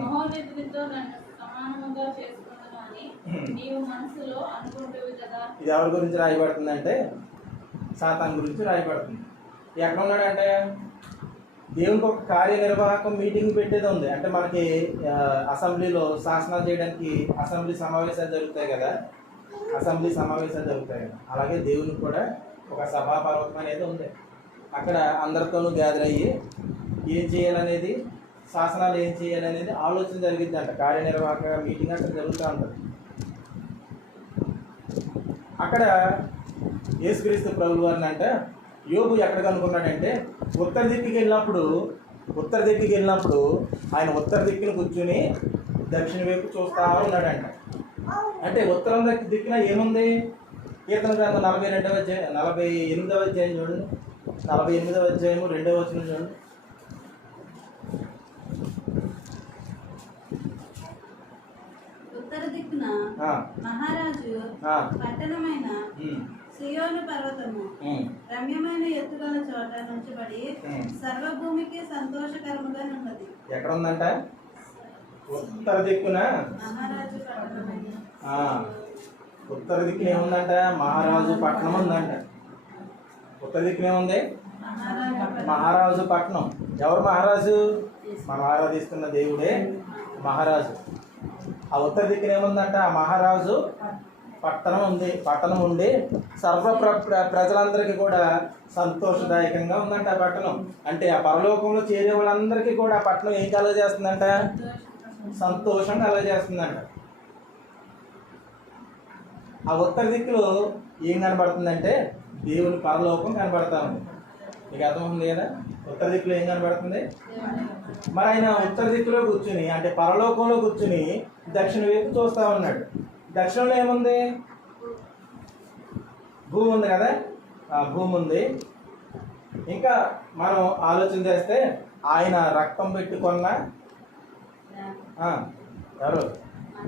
మహోన్నతునితో నన్ను సమానముగా చేసుకున్నాను అని నీవు మనసులో అనుకుంటువి కదా. ఇది ఎవరి గురించి రాయబడుతుందంటే సాతాను గురించి రాయబడుతుంది. ఎక్కడ ఉన్నాడంటే దేవునికి ఒక కార్యనిర్వాహకం మీటింగ్ పెట్టేది ఉంది. అంటే మనకి అసెంబ్లీలో శాసనాలు చేయడానికి అసెంబ్లీ సమావేశాలు జరుగుతాయి కదా, అలాగే దేవునికి కూడా ఒక సభాపర్వతం అనేది ఉంది. అక్కడ అందరితోనూ గ్యాదర్ అయ్యి ఏం చేయాలనేది, శాసనాలు ఏం చేయాలనేది ఆలోచన జరిగింది అంట. కార్యనిర్వాహక మీటింగ్ అక్కడ జరుగుతూ ఉంటుంది. అక్కడ యేసుక్రీస్తు ప్రభువు వారిని అంట యోబు ఎక్కడ కనుక్కున్నాడంటే ఉత్తర దిక్కుకి వెళ్ళినప్పుడు ఆయన ఉత్తర దిక్కుని కూర్చుని దక్షిణ వైపు చూస్తూ ఉన్నాడంట. అంటే ఉత్తరం దిక్కున ఏముంది? కీర్తన గ్రంథం 48వ అధ్యాయం 48వ అధ్యాయం చూడండి. 48వ అధ్యాయము 2వ వచనం చూడండి. ఉత్తర దిక్కున మహారాజు పట్టణమైన సియోను పర్వతము రమ్యమైన ఎత్తుగల చోట నుంచబడి సర్వభూమికి సంతోషకరముగా ఉన్నది. ఎక్కడ ఉందంట? ఉత్తర దిక్కున మహారాజు పట్టణమైన. ఉత్తర దిక్కున ఏముందంట? మహారాజు పట్టణం ఉందంట. ఉత్తర దిక్కున ఏముంది? మహారాజు పట్టణం. ఎవరు మహారాజు? మనం ఆరాధిస్తున్న దేవుడే మహారాజు. ఆ ఉత్తర దిక్కున ఏముందంట? ఆ మహారాజు పట్టణం ఉండి ప్రజలందరికీ కూడా సంతోషదాయకంగా ఉందంట ఆ పట్టణం. అంటే ఆ పరలోకంలో చేరే వాళ్ళందరికీ కూడా ఆ పట్టణం ఏం కలగజేస్తుందంట? సంతోషం కలగజేస్తుందంట. ఆ ఉత్తర దిక్కులో ఏం కనబడుతుందంటే దేవుని పరలోకం కనబడతా ఉంది. మీకు అర్థమవుతుంది కదా? ఉత్తర దిక్కులో ఏం కనబడుతుంది? మరి ఆయన ఉత్తర దిక్కులో కూర్చుని అంటే పరలోకంలో కూర్చుని దక్షిణ వైపు చూస్తా ఉన్నాడు. దక్షిణంలో ఏముంది? భూమి ఉంది కదా, ఆ భూమి ఉంది. ఇంకా మనం ఆలోచన చేస్తే ఆయన రక్తం పెట్టుకున్న ఎవరు?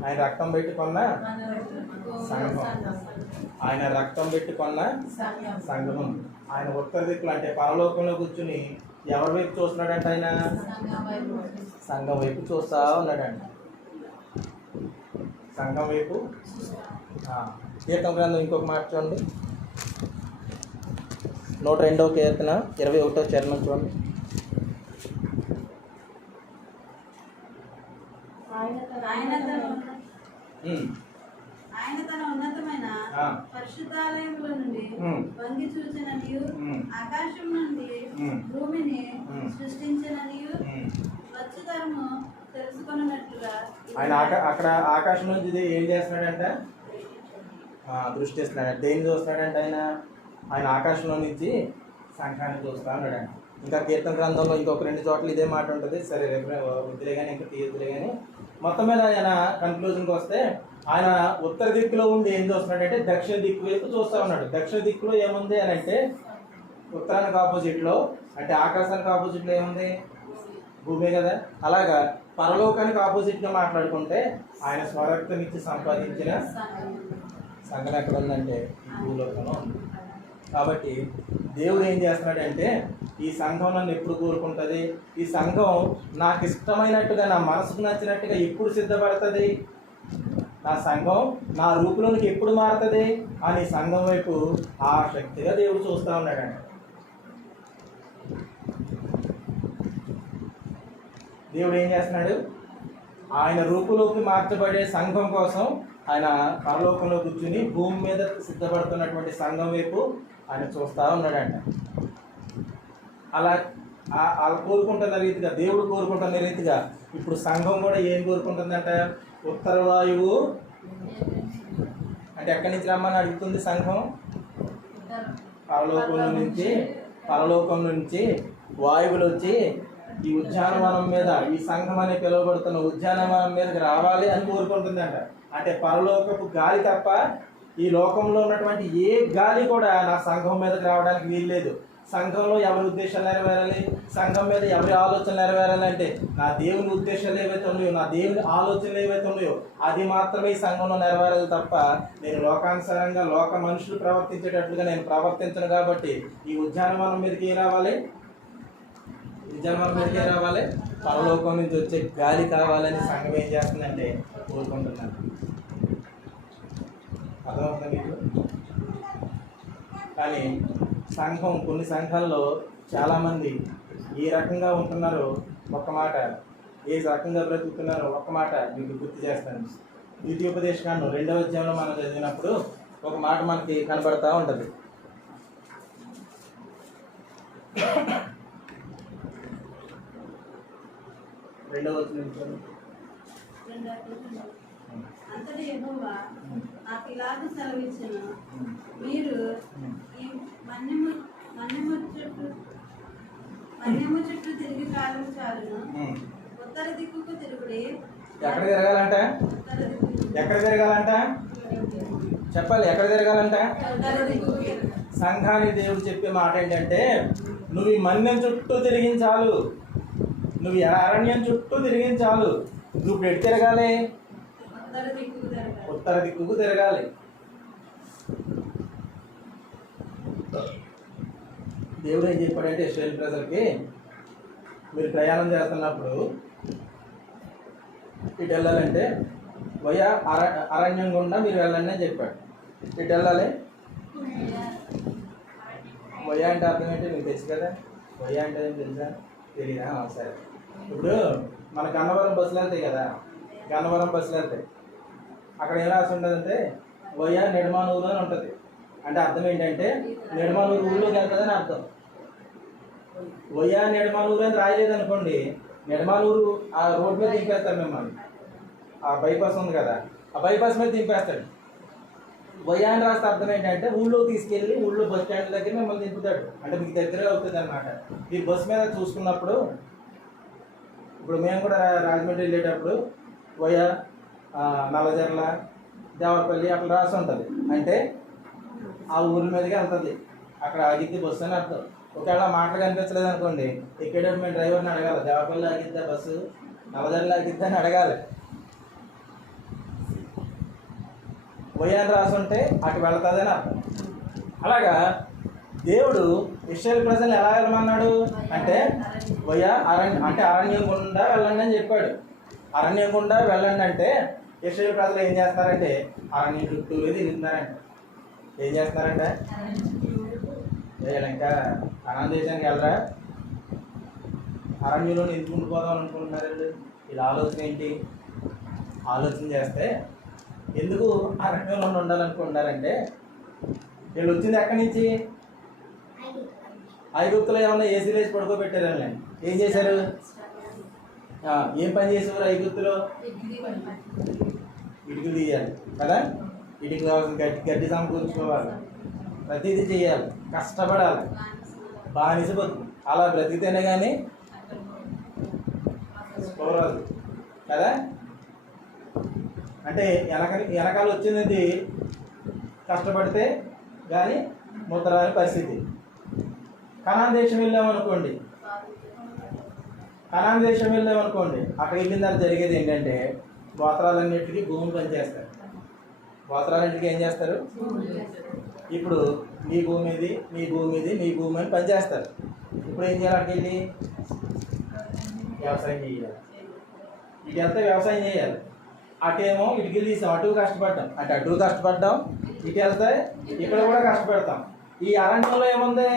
ఆయన రక్తం పెట్టుకున్న సంఘం. ఆయన రక్తం పెట్టుకున్న సంఘం. ఆయన ఉత్తర దిక్కులు అంటే పరలోకంలో కూర్చుని ఎవరి వైపు చూస్తున్నాడంట? ఆయన సంఘం వైపు చూస్తా ఉన్నాడంట. సంఘం వైపు. కీర్తన గ్రంథం ఇంకొక మాట చూడండి, 102వ కీర్తన 21వ చరణం చూడండి. ఆయన తన ఉన్నతమైన పరిశుద్ధాలయంలో నుండి వంగి చూచిననియు ఆకాశం నుండి భూమిని సృష్టించిననియు వచ్చుతరము తెలుసుకున్నట్లుగా ఆయన అక్కడ ఆకాశం నుంచి ఏం చేస్తున్నాడంటే దృష్టిస్తున్నాడు. దేన్ని చూస్తున్నాడంటే ఆయన ఆకాశంలో నుంచి సంఘాన్ని చూస్తా ఉన్నాడంట. ఇంకా కీర్తన గ్రంథంలో ఇంకొక 2 చోట్ల ఇదే మాట ఉంటుంది. సరే రేపు వద్దులే కానీ ఇంకా తీయద్దులే కానీ మొత్తం మీద ఆయన కన్క్లూజన్కి వస్తే ఆయన ఉత్తర దిక్కులో ఉండి ఏం చూస్తున్నాడంటే దక్షిణ దిక్కు వైపు చూస్తూ ఉన్నాడు. దక్షిణ దిక్కులో ఏముంది అని అంటే ఉత్తరానికి ఆపోజిట్లో అంటే ఆకాశానికి ఆపోజిట్లో ఏముంది? భూమి కదా. అలాగా పరలోకానికి ఆపోజిట్గా మాట్లాడుకుంటే ఆయన స్వరక్తమిచ్చి సంపాదించిన సంఘం ఎక్కడ ఉందంటే భూలోకంలో ఉంది. కాబట్టి దేవుడు ఏం చేస్తున్నాడంటే ఈ సంఘం నన్ను ఎప్పుడు కోరుకుంటుంది, ఈ సంఘం నాకు ఇష్టమైనట్టుగా నా మనసుకు నచ్చినట్టుగా ఎప్పుడు సిద్ధపడుతుంది, నా సంఘం నా రూపులోనికి ఎప్పుడు మారుతుంది అని సంఘం వైపు ఆసక్తిగా దేవుడు చూస్తూ ఉన్నాడంట. దేవుడు ఏం చేస్తున్నాడు? ఆయన రూపులోకి మార్చబడే సంఘం కోసం ఆయన పరలోకంలో కూర్చుని భూమి మీద సిద్ధపడుతున్నటువంటి సంఘం వైపు ఆయన చూస్తూ ఉన్నాడంట. అలా కోరుకుంటున్న రీతిగా దేవుడు కోరుకుంటున్న రీతిగా ఇప్పుడు సంఘం కూడా ఏం కోరుకుంటుందంట? ఉత్తర వాయువు అంటే ఎక్కడి నుంచి రమ్మని అడుగుతుంది సంఘం? పరలోకం నుంచి వాయువులు వచ్చి ఈ ఉద్యానవనం మీద, ఈ సంఘం అని పిలువబడుతున్న ఉద్యానవనం మీదకి రావాలి అని కోరుకుంటుందంట. అంటే పరలోకపు గాలి తప్ప ఈ లోకంలో ఉన్నటువంటి ఏ గాలి కూడా నా సంఘం మీదకి రావడానికి వీల్లేదు. సంఘంలో ఎవరి ఉద్దేశాలు నెరవేరాలి, సంఘం మీద ఎవరి ఆలోచనలు నెరవేరాలి అంటే నా దేవుని ఉద్దేశాలు ఏవైతే ఉన్నాయో, నా దేవుని ఆలోచనలు ఏవైతే ఉన్నాయో అది మాత్రమే ఈ సంఘంలో నెరవేరాలి తప్ప నేను లోకానుసారంగా లోక మనుషులు ప్రవర్తించేటట్లుగా నేను ప్రవర్తించను. కాబట్టి ఈ ఉద్యానవనం మీదకి ఏం రావాలి? ఉద్యానవనం మీదకి ఏం రావాలి? పరలోకం నుంచి వచ్చే గాలి కావాలని సంఘం ఏం చేస్తుందంటే కోరుకుంటున్నాను. అర్థమవుతుంది మీకు? కానీ సంఘం కొన్ని సంఘాల్లో చాలామంది ఏ రకంగా ఉంటున్నారో ఒక్క మాట, ఏ రకంగా బ్రతుకుతున్నారో ఒక్క మాట మీకు గుర్తు చేస్తాను. ద్వితీయోపదేశకాండం 2వ అధ్యాయంలో మనం చదివినప్పుడు ఒక మాట మనకి కనబడతా ఉంటుంది. అంతటి యెహోవా నాకు ఇలాగ సెలవిచ్చెను, మీరు ఈ మన్యము చుట్టూ తిరిగి కాలం చాలును, ఉత్తర దిక్కుకు తిరుగుడి. ఎక్కడ తిరగాలంట? ఎక్కడ తిరగాలంట? చెప్పాలి. ఎక్కడ తిరగాలంట? సంఘానికి దేవుడు చెప్పే మాట ఏంటంటే నువ్వు ఈ మన్యం చుట్టూ తిరిగించాలు, నువ్వు అరణ్యం చుట్టూ తిరిగించాలు. నువ్వు ఎటు తిరగాలి? ఉత్తర దిక్కుకు తిరగాలి. దేవుడు ఏం చెప్పాడంటే ఇశ్రాయేలు ప్రజలకి మీరు ప్రయాణం చేస్తున్నప్పుడు ఇటు వెళ్ళాలంటే అరణ్యం గుండా మీరు వెళ్ళండి అని చెప్పాడు. ఇటు వెళ్ళాలి. వయ అంటే అర్థం ఏంటి మీకు తెలుసు కదా? వయ అంటే ఏం తెలుసా? తెలీదా? సరే. ఇప్పుడు మన గన్నవరం బస్సులు వెళ్తాయి కదా, గన్నవరం బస్సులు వెళ్తాయి. అక్కడ ఏం రాసి ఉండదంటే వయా నెడమానూరు అని ఉంటుంది. అంటే అర్థం ఏంటంటే నెడమానూరు ఊళ్ళోకి వెళ్తుందని అర్థం. వయా నెడమానూరు అని రాయలేదు అనుకోండి, నెడమానూరు ఆ రోడ్ మీద దింపేస్తారు మిమ్మల్ని. ఆ బైపాస్ ఉంది కదా, ఆ బైపాస్ మీద దింపేస్తాడు. వయా అని రాస్తే అర్థం ఏంటంటే ఊళ్ళో తీసుకెళ్ళి ఊళ్ళో బస్ స్టాండ్ దగ్గర మిమ్మల్ని దింపుతాడు. అంటే మీకు దగ్గరే అవుతుంది అనమాట. ఈ బస్సు మీద చూసుకున్నప్పుడు ఇప్పుడు మేము కూడా రాజమండ్రి వెళ్ళేటప్పుడు వయా నల్లజర్ల దేవరపల్లి అట్లా రాసి ఉంటుంది. అంటే ఆ ఊరి మీదకి వెళ్తుంది, అక్కడ ఆగిద్ది బస్సు అని అర్థం. ఒకవేళ మాటలు కనిపించలేదు అనుకోండి, ఎక్కేటప్పుడు మేము డ్రైవర్ని అడగాలి, దేవరపల్లి ఆగిద్దా బస్సు, నల్లజర్ల ఆగిద్దా అని అడగాలి. వయాన్ని రాసి ఉంటే అటు వెళుతుందని అర్థం. అలాగా దేవుడు ఇశ్రాయేలు ప్రజలు ఎలా వెళ్ళమన్నాడు అంటే అరణ్యం గుండా వెళ్ళండి అని చెప్పాడు. అరణ్యం గుండా వెళ్ళండి అంటే ఇశ్రాయేలు ప్రజలు ఏం చేస్తారంటే అరణ్యం చుట్టూ తిరుగుతున్నారంట. ఏం చేస్తున్నారంటే ఇంకా కనాన్ దేశానికి వెళ్ళరా, అరణ్యంలో ఎందుకు ఉండిపోదాం అనుకుంటున్నారండి. ఇలా ఆలోచన ఏంటి? ఆలోచన చేస్తే ఎందుకు అరణ్యంలో ఉండాలనుకుంటున్నారంటే వీళ్ళు వచ్చింది ఎక్కడి నుంచి? ఐగుప్తులో ఏమన్నా ఏసీలు వేసి పడుకోబెట్టారని ఏం చేశారు? ఏం పని చేసేవారు ఐగుప్తులో? ఇటుకలు తీయాలి కదా, ఇటుకలు కావాల్సిన గడ్డి సమకూర్చుకోవాలి, ప్రతిదీ చేయాలి, కష్టపడాలి, బానిస బతుకు. అలా బ్రతికితేనే కానీ పోరాదు కదా. అంటే వెనకాల వచ్చింది కష్టపడితే కానీ ముద్దరాని పరిస్థితి. కనాన్ దేశం వెళ్ళామనుకోండి, అక్కడ వెళ్ళిన తర్వాత జరిగేది ఏంటంటే గోత్రాలన్నింటికి భూమిని పనిచేస్తారు. గోత్రాలన్నింటికి ఏం చేస్తారు? ఇప్పుడు మీ భూమి ఇది, మీ భూమి ఇది, మీ భూమి అని పనిచేస్తారు. ఇప్పుడు ఏం చేయాలి? అక్కడికి వెళ్ళి వ్యవసాయం చేయాలి. ఇటు వెళ్తే వ్యవసాయం చేయాలి. అటేమో ఇటుకలు తీసాం, అటు కష్టపడ్డాం, అంటే అటు కష్టపడ్డాం, ఇటు వెళ్తే ఇక్కడ కూడా కష్టపడతాం. ఈ అరణ్యంలో ఏముంది?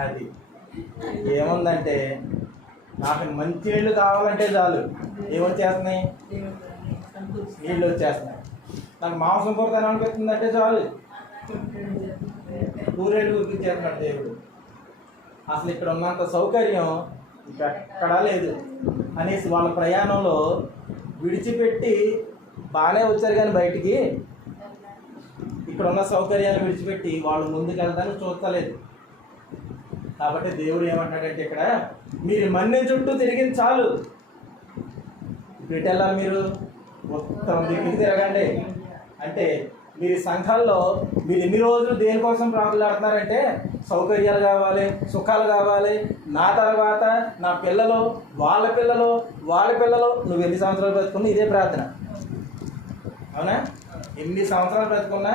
అది ఏముందంటే నాకు మంచి నీళ్ళు కావాలంటే చాలు, ఏమొచ్చేస్తున్నాయి? నీళ్ళు వచ్చేస్తున్నాయి. నాకు మాంసం కూర తినాలనిపిస్తుందంటే చాలు, కూరేళ్ళు గుర్తించేస్తున్నాడు దేవుడు. అసలు ఇక్కడ ఉన్నంత సౌకర్యం ఇంకెక్కడా లేదు అనేసి వాళ్ళ ప్రయాణంలో విడిచిపెట్టి బాగానే వచ్చారు. కానీ బయటికి ఇక్కడ ఉన్న సౌకర్యాన్ని విడిచిపెట్టి వాళ్ళు ముందుకు వెళ్ళడానికి చూస్తలేదు. కాబట్టి దేవుడు ఏమంటాడంటే ఇక్కడ మీరు మన్యం చుట్టూ తిరిగింది చాలు, ఇటు వెళ్ళాలి, మీరు మొత్తం దిక్కుకి తిరగండి. అంటే మీరు సంఘాల్లో మీరు ఎన్ని రోజులు దేనికోసం ప్రార్థనలాడుతున్నారంటే సౌకర్యాలు కావాలి, సుఖాలు కావాలి, నా తర్వాత నా పిల్లలు, వాళ్ళ పిల్లలు నువ్వు ఎన్ని సంవత్సరాలు బ్రతుకున్నా ఇదే ప్రార్థన. అవునా? ఎన్ని సంవత్సరాలు బ్రతుకున్నా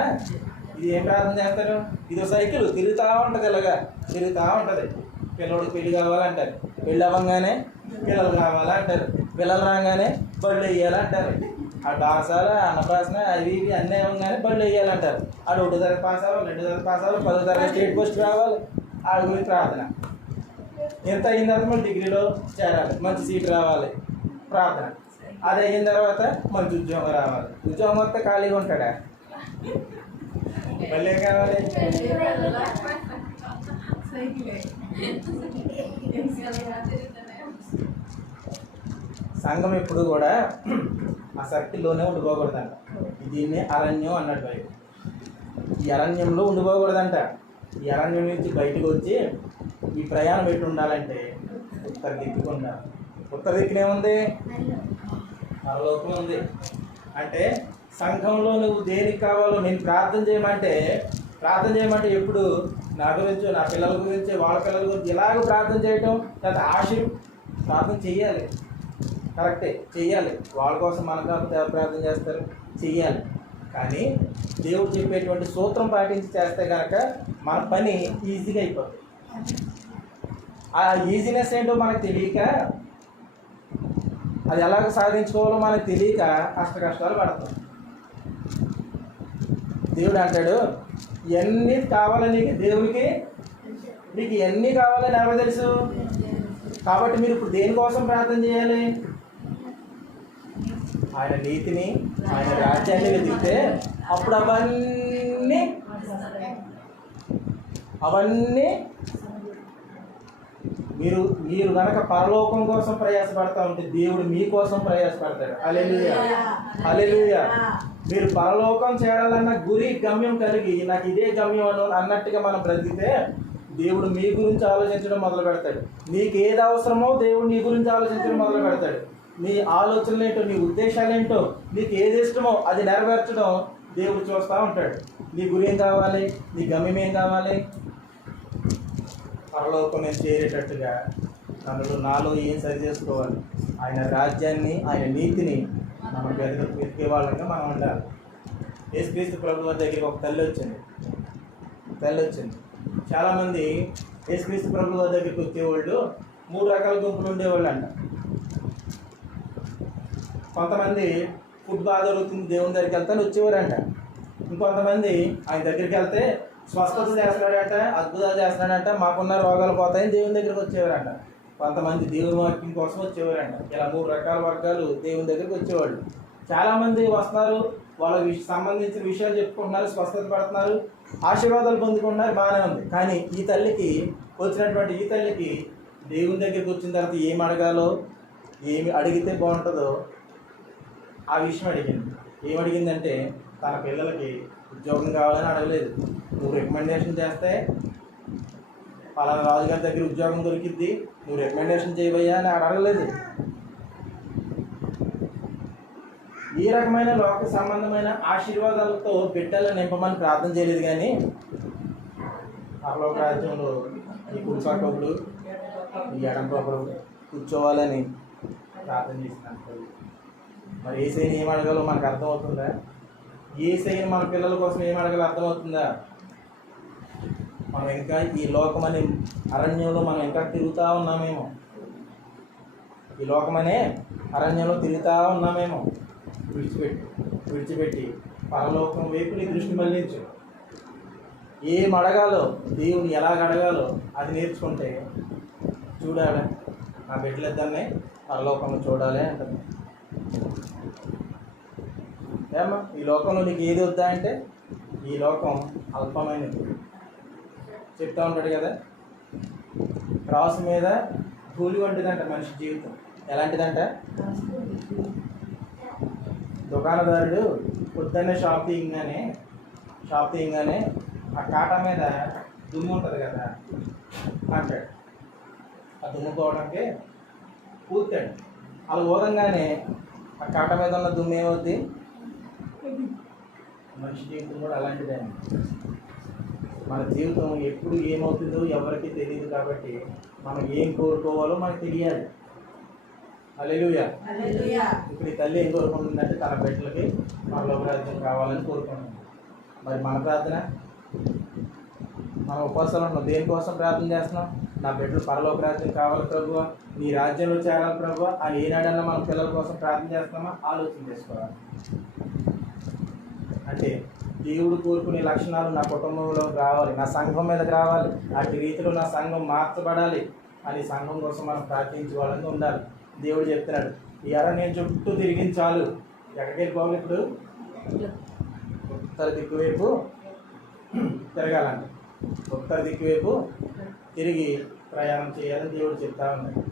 ఇది ఏం ప్రార్థన చేస్తారు? ఇది సైకిల్ తిరుగుతూ ఉంటుంది, ఇలాగా తిరుగుతూ ఉంటుంది. పిల్లడికి పెళ్లి కావాలంటారు, పెళ్ళి అవ్వగానే పిల్లలు కావాలంటారు, పిల్లలు రాగానే బళ్ళు వేయాలంటారు. ఆ డాసాలు, అన్నప్రాసన అవి ఇవి అన్నీ అవ్వగానే బళ్ళు వేయాలంటారు. ఆడు 1వ తరగతి పాస్ అవ్వాలి, 2వ తరగతి పాస్ అవ్వాలి, 10వ తరగతి స్టేట్ పోస్ట్ రావాలి, ఆడి గురించి ప్రార్థన. ఎంత అయిన తర్వాత మళ్ళీ డిగ్రీలో చేరాలి, మంచి సీట్ రావాలి, ప్రార్థన. అది అయిన తర్వాత మంచి ఉద్యోగం రావాలి. ఉద్యోగం వస్తే ఖాళీగా ఉంటాడా? మళ్ళీ ఏం కావాలి? సంఘం ఎప్పుడు కూడా ఆ సర్కిల్లోనే ఉండిపోకూడదంట. దీన్ని అరణ్యం అన్నట్టు బయట. ఈ అరణ్యంలో ఉండిపోకూడదంట. ఈ అరణ్యం నుంచి బయటకు వచ్చి ఈ ప్రయాణం ఎటు ఉండాలంటే ఉత్తర దిక్కుకు ఉండాలి. ఉత్తర దిక్కునేముంది? పరలోకం ఉంది. అంటే సంఘంలో నువ్వు దేనికి కావాలో నేను ప్రార్థన చేయమంటే ఎప్పుడు నా గురించి, నా పిల్లల గురించి, వాళ్ళ పిల్లల గురించి ఇలాగ ప్రార్థన చేయటం, లేదా ప్రార్థన చెయ్యాలి. కరెక్టే, చెయ్యాలి. వాళ్ళ కోసం మన ప్రార్థన చేస్తారు, చెయ్యాలి. కానీ దేవుడు చెప్పేటువంటి సూత్రం పాటించి చేస్తే కనుక మన పని ఈజీగా అయిపోతుంది. ఆ ఈజీనెస్ ఏంటో మనకు తెలియక, అది ఎలాగ సాధించుకోవాలో మనకు తెలియక కష్టాలు పడతాం. దేవుడు అంటాడు, ఎన్ని కావాలని దేవునికి, మీకు ఎన్ని కావాలని ఎవరు తెలుసు? కాబట్టి మీరు ఇప్పుడు దేనికోసం ప్రార్థన చేయాలి? ఆయన నీతిని, ఆయన రాజ్యాన్ని వెతికితే అప్పుడు అవన్నీ మీరు మీరు కనుక పరలోకం కోసం ప్రయాసపడతా ఉంటే దేవుడు మీకోసం ప్రయాసపడతాడు. హల్లెలూయా, హల్లెలూయా. మీరు పరలోకం చేరాలన్న గురి గమ్యం కలిగి నాకు ఇదే గమ్యం అన్నట్టుగా మనం బ్రతికితే దేవుడు మీ గురించి ఆలోచించడం మొదలు పెడతాడు. నీకు ఏది అవసరమో దేవుడు నీ గురించి ఆలోచించడం మొదలు పెడతాడు. నీ ఆలోచనలు ఏంటో, నీ ఉద్దేశాలు ఏంటో, నీకు ఏది ఇష్టమో అది నెరవేర్చడం దేవుడు చూస్తూ ఉంటాడు. నీ గురి ఏం కావాలి, నీ గమ్యం ఏం కావాలి? పరలోకం నేను చేరేటట్టుగా నాలో ఏం సరి చేసుకోవాలి? ఆయన రాజ్యాన్ని, ఆయన నీతిని మనం వెతికే వాళ్ళంగా మనం ఉండాలి. యేసుక్రీస్తు ప్రభువు దగ్గరికి ఒక తల్లి వచ్చింది. చాలామంది యేసుక్రీస్తు ప్రభువు దగ్గరికి వచ్చేవాళ్ళు 3 రకాల గుంపులు ఉండేవాళ్ళు అంట. కొంతమంది ఫుడ్ బాగా దొరుకుతుంది దేవుని దగ్గరికి వెళ్తాను వచ్చేవారంట. ఇంకొంతమంది ఆయన దగ్గరికి వెళ్తే స్వస్థత చేస్తున్నాడంట, అద్భుతాలు చేస్తున్నాడంట, మాకున్న రోగాలు పోతాయని దేవుని దగ్గరికి వచ్చేవారంట. కొంతమంది దేవుని వాక్యం కోసం వచ్చేవారంట. ఇలా 3 రకాల వర్గాలు దేవుని దగ్గరికి వచ్చేవాళ్ళు. చాలామంది వస్తున్నారు, వాళ్ళకి సంబంధించిన విషయాలు చెప్పుకుంటున్నారు, స్వస్థత పడుతున్నారు, ఆశీర్వాదాలు పొందుకుంటున్నారు, బాగానే ఉంది. కానీ ఈ తల్లికి దేవుని దగ్గరికి వచ్చిన తర్వాత ఏమి అడగాలో, ఏమి అడిగితే బాగుంటుందో ఆ విషయం అడిగింది. ఏమడిగిందంటే తన పిల్లలకి ఉద్యోగం కావాలని అడగలేదు. నువ్వు రికమెండేషన్ చేస్తే పలానా రాజుగారి దగ్గర ఉద్యోగం దొరికిద్ది, నువ్వు రికమెండేషన్ చేయబోయా అని అడగలేదు. ఈ రకమైన లోక సంబంధమైన ఆశీర్వాదాలతో బిడ్డలను నింపమని ప్రార్థన చేయలేదు. కానీ పరలోక రాజ్యంలో ఈ కుడిపక్కప్పుడు ఈ ఎడంపప్పుడు కూర్చోవాలని ప్రార్థన చేసినట్టు. మరి యేసయ్యని ఏం అడగాలో మనకు అర్థమవుతుందా? యేసయ్యని మన పిల్లల కోసం ఏం అడగాలో అర్థమవుతుందా? మనం ఇంకా ఈ లోకమనే అరణ్యంలో మనం ఇంకా తిరుగుతూ ఉన్నామేమో. ఈ లోకమనే అరణ్యంలో తిరుగుతూ ఉన్నామేమో. విడిచిపెట్టి పరలోకం వైపు నీ దృష్టి మళ్లించు. ఏం అడగాలో, దేవుని ఎలాగ అడగాలో అది నేర్చుకుంటే చూడాలి. నా బిడ్డలిద్దరినీ పరలోకంలో చూడాలి అంటుంది. ఏమ్మా ఈ లోకంలో నీకు ఏది వద్దా అంటే ఈ లోకం అల్పమైనది చెప్తా ఉంటాడు కదా. క్రాస్ మీద ధూళి వంటిదంట మనిషి జీవితం. ఎలాంటిదంట? దుకాణదారుడు పొద్దున్నే షాప్ తీయంగానే ఆ కాటా మీద దుమ్ము ఉంటుంది కదా అంటాడు. ఆ దుమ్ము పోవడానికి పూర్తాడు. అలా ఓదంగానే ఆ కాటా మీద ఉన్న దుమ్ము ఏమవుద్ది? మనిషి జీవితం కూడా అలాంటిదే. మన జీవితం ఎప్పుడు ఏమవుతుందో ఎవరికి తెలియదు. కాబట్టి మనం ఏం కోరుకోవాలో మనకు తెలియాలి. హల్లెలూయా. ఇప్పుడు ఈ తల్లి ఏం కోరుకుంటుందంటే తన బిడ్డలకి పరలోక రాజ్యం కావాలని కోరుకుంటుంది. మరి మన ప్రార్థన, మన ఉపవాసాలు ఉన్నాం, దేనికోసం ప్రార్థన చేస్తున్నాం? నా బిడ్డలు పరలోక రాజ్యం కావాలి ప్రభువా, నీ రాజ్యంలో చేరాలి ప్రభువా అని ఏనాడన్నా మన పిల్లల కోసం ప్రార్థన చేస్తున్నామా? ఆలోచన చేసుకోవాలి. అంటే దేవుడు కోరుకునే లక్షణాలు నా కుటుంబంలో రావాలి, నా సంఘం మీదకి రావాలి, అటు రీతిలో నా సంఘం మార్చబడాలి అని సంఘం కోసం మనం ప్రార్థించే వాళ్ళని ఉండాలి. దేవుడు చెప్తున్నాడు, ఈ అరణ్యం చుట్టూ తిరిగించాలు. ఎక్కడికి వెళ్ళిపోవాలి? ఇప్పుడు ఉత్తర దిక్కు వైపు తిరగాలండి. ఉత్తర దిక్కు వైపు తిరిగి ప్రయాణం చేయాలని దేవుడు చెప్తా ఉన్నాడు.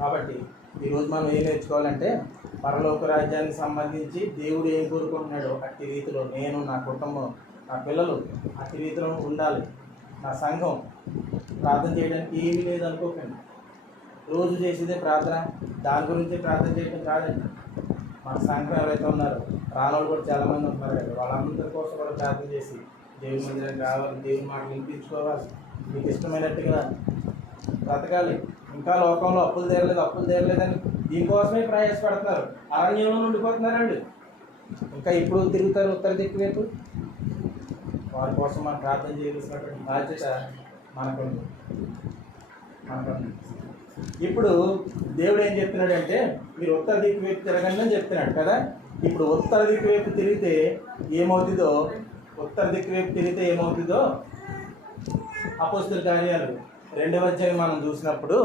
కాబట్టి ఈరోజు మనం ఏం నేర్చుకోవాలంటే పరలోక రాజ్యానికి సంబంధించి దేవుడు ఏం కోరుకుంటున్నాడో అట్టి రీతిలో నేను, నా కుటుంబం, నా పిల్లలు అట్టి రీతిలో ఉండాలి. నా సంఘం ప్రార్థన చేయడానికి ఏమీ లేదు అనుకోకండి. రోజు చేసేదే ప్రార్థన, దాని గురించి ప్రార్థన చేయడం కాదండి. మన సంఘం ఎవరైతే ఉన్నారో రానోళ్ళు కూడా చాలామంది ఉంటున్నారు కదా, వాళ్ళందరి కోసం కూడా ప్రార్థన చేసి దేవుని మందిరం కావాలి, దేవుని మాటలు వినిపించుకోవాలి, మీకు ఇష్టమైనట్టుగా బ్రతకాలి. ఇంకా లోకంలో అప్పులు తీరలేదని దీనికోసమే ప్రయాసపడుతున్నారు. అరణ్యంలో ఉండిపోతున్నారండి. ఇంకా ఇప్పుడు తిరుగుతారు ఉత్తర దిక్కు వైపు. వారి కోసం మనం ప్రార్థన చేయాల్సినటువంటి బాధ్యత మనకుంది. ఇప్పుడు దేవుడు ఏం చెప్తున్నాడంటే మీరు ఉత్తర దిక్కు వైపు తిరగండి అని చెప్తున్నాడు కదా. ఇప్పుడు ఉత్తర దిక్కు వైపు తిరిగితే ఏమవుతుందో, అపోస్తలుల కార్యాలు 2వ అధ్యాయం మనం చూసినప్పుడు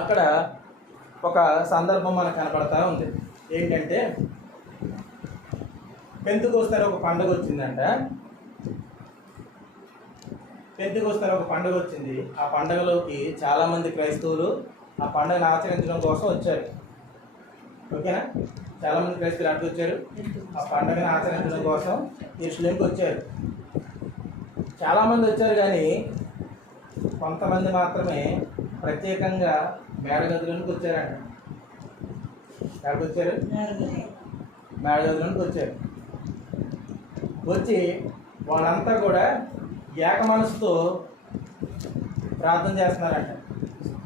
అక్కడ ఒక సందర్భం మనకు కనపడతా ఉంది. ఏంటంటే పెంతెకొస్తేనే ఒక పండుగ వచ్చిందంట. పెంతెకొస్తేనే ఒక పండుగ వచ్చింది. ఆ పండుగలోకి చాలామంది క్రైస్తవులు ఆ పండుగను ఆచరించడం కోసం వచ్చారు. ఓకేనా? చాలామంది క్రైస్తవులు అటు వచ్చారు, ఆ పండుగను ఆచరించడం కోసం యెరూషలేముకి వచ్చారు. చాలామంది వచ్చారు, కానీ కొంతమంది మాత్రమే ప్రత్యేకంగా మేడగదిలోనికి వచ్చారంట. ఎక్కడికి వచ్చారు? మేడగదిలోనికి వచ్చారు. వచ్చి వాళ్ళంతా కూడా ఏక మనసుతో ప్రార్థన చేస్తున్నారంట.